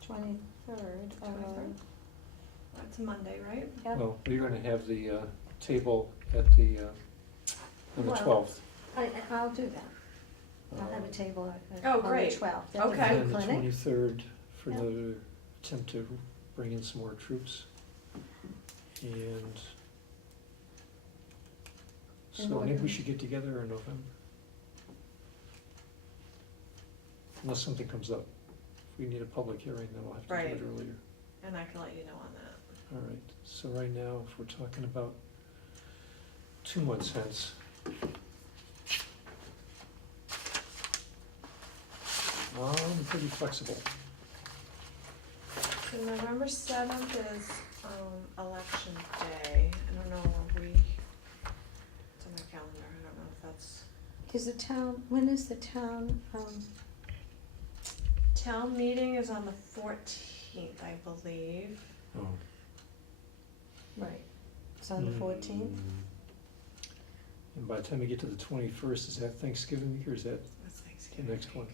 23rd. 23rd? That's Monday, right? Yep. well, we're gonna have the table at the, on the Well, 12th. I'll do that. I'll have a table Oh, on the great. 12th. at the Okay. food And the clinic. 23rd for Yep. the attempt to bring in some more troops. And so And maybe we what- should get together in November. Unless something comes up. If we need a public hearing, then we'll have to do Right. it earlier. And I can let you know on that. All right, so right now, if we're talking about 2 months hence. I'm pretty flexible. So November 7th is, election day. I don't know, are we, it's on my calendar, I don't know if that's. Is the town, when is the town, Town meeting is on the 14th, I believe. Oh. right, it's on the 14th? And by the time we get to the 21st, is that Thanksgiving week or is that That's the Thanksgiving. next one?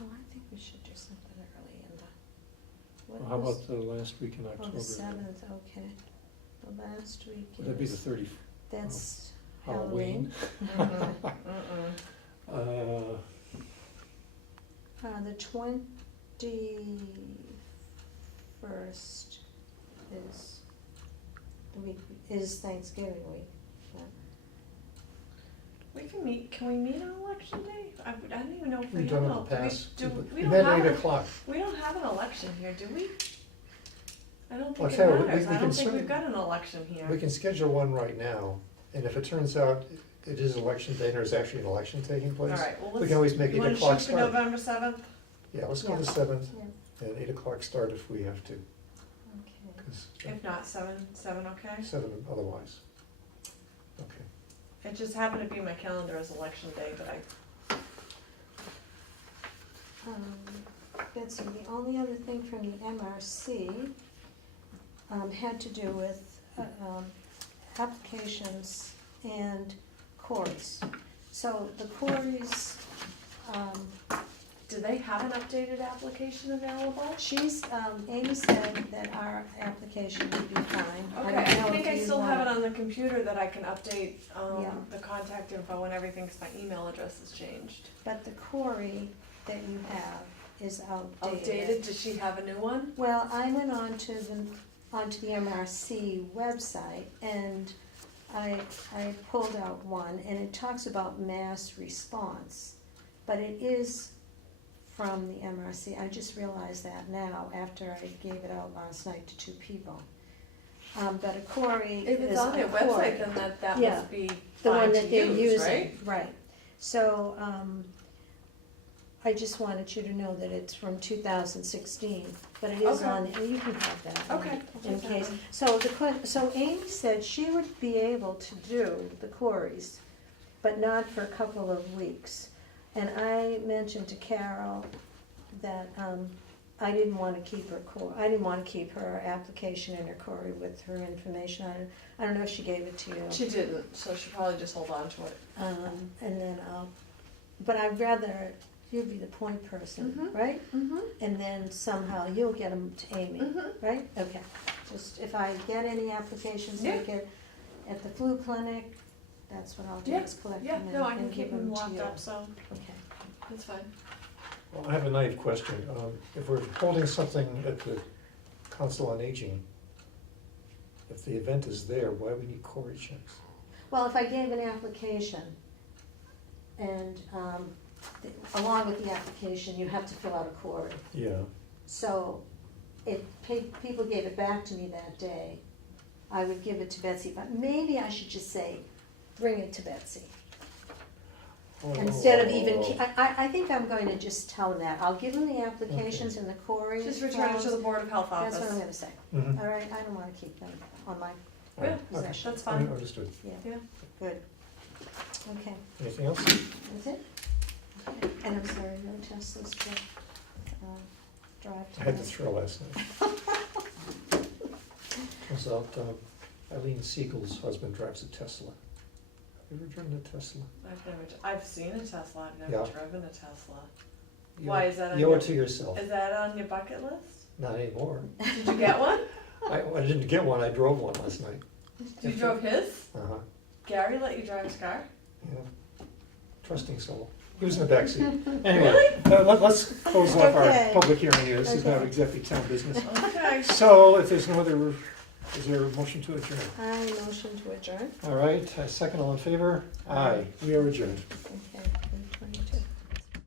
Oh, I think we should do something early in the, Well, what how was- about the last week in Oh, October? the 7th, okay. The last week Would that be the is, 30th? that's Halloween? Halloween. Mm-mm. Uh, The 21st is, the week, is Thanksgiving week. We can meet, can we meet on election day? I don't even know if we We've have done an, it in the past. we We don't met have at 8 a- o'clock. We don't have an election here, do we? I don't Well, think it tell you what, matters, we I can don't think cer- we've got an election here. We can schedule one right now, and if it turns out it is election day and there's actually an election taking place, Alright, well, we let's, can always make you 8 wanna o'clock shoot for start. November 7th? Yeah, let's go Yeah. the 7th, Yeah, and 8 o'clock start if we have to, okay. because If not, 7 okay? 7 otherwise. Okay. It just happened to be my calendar as election day, but Betsy, the only other thing from the MRC had to do with applications and quarries. So the quarries, do they have an updated application available? Amy said that our application would be fine. Okay, don't I know think if I you still have it want- on the computer that I can update, Yeah. the contact info and everything, cause my email address has changed. But the quarry that you have is outdated. Outdated, does she have a new one? Well, I went onto the MRC website and I pulled out one and it talks about mass response. But it is from the MRC. I just realized that now after I gave it out last night to 2 people. But a quarry If is it's on a their quarry. website, then that Yeah. must be The fine one to that they're use, using, right? right. So, I just wanted you to know that it's from 2016, but it is Okay. on, you can have that. Okay. In case, so Amy said she would be able to do the quarries, but not for a couple of weeks. And I mentioned to Carol that, I didn't wanna keep her application and her quarry with her information on it. I don't know if she gave it to you. She didn't, so she probably just hold on to it. And then but I'd rather you be the point person, Mhm. right? Mm-hmm. And then somehow you'll get them to Amy, Mm-hmm. right? Okay, just if I get any applications Yeah. like it at the flu clinic, that's what I'll do, Yeah, is collect Yeah, them no, I can and give keep them them to locked you. up, so Okay. that's fine. Well, I have a naive question. If we're holding something at the Council on Aging, if the event is there, why do we need quarry checks? Well, if I gave an application and, along with the application, you have to fill out a quarry. Yeah. So if people gave it back to me that day, I would give it to Betsy, but maybe I should just say, bring it to Betsy. Instead of even, I think I'm going to just tell them that. I'll give them the applications and the query. Just return it to the Board of Health That's what I'm Office. gonna say. Mhm. All right, I don't wanna keep them on my Yeah, Okay. possession. that's fine. Understood. Yeah, Yeah. good. Okay, Anything else? that's it? Okay. And I'm sorry, no Teslas to drive I had to tonight. throw last night. Turns out Eileen Siegel's husband drives a Tesla. Have you ever driven a Tesla? I've seen a Tesla, I've Yeah. never driven a Tesla. You Why, owe- is that on You owe your- it to yourself. Is that on your bucket list? Not anymore. Did you get one? I didn't get one, I drove one last night. You drove his? Uh-huh, Gary let you drive his car? yeah. Trusting soul. He was in the backseat. Anyway, let's close off our Okay. public hearing here. This is not Okay. exactly town business. Okay. So if there's no other, is there a motion to adjourn? I motion to adjourn. All right, second, all in favor? Aye. We are adjourned. Okay.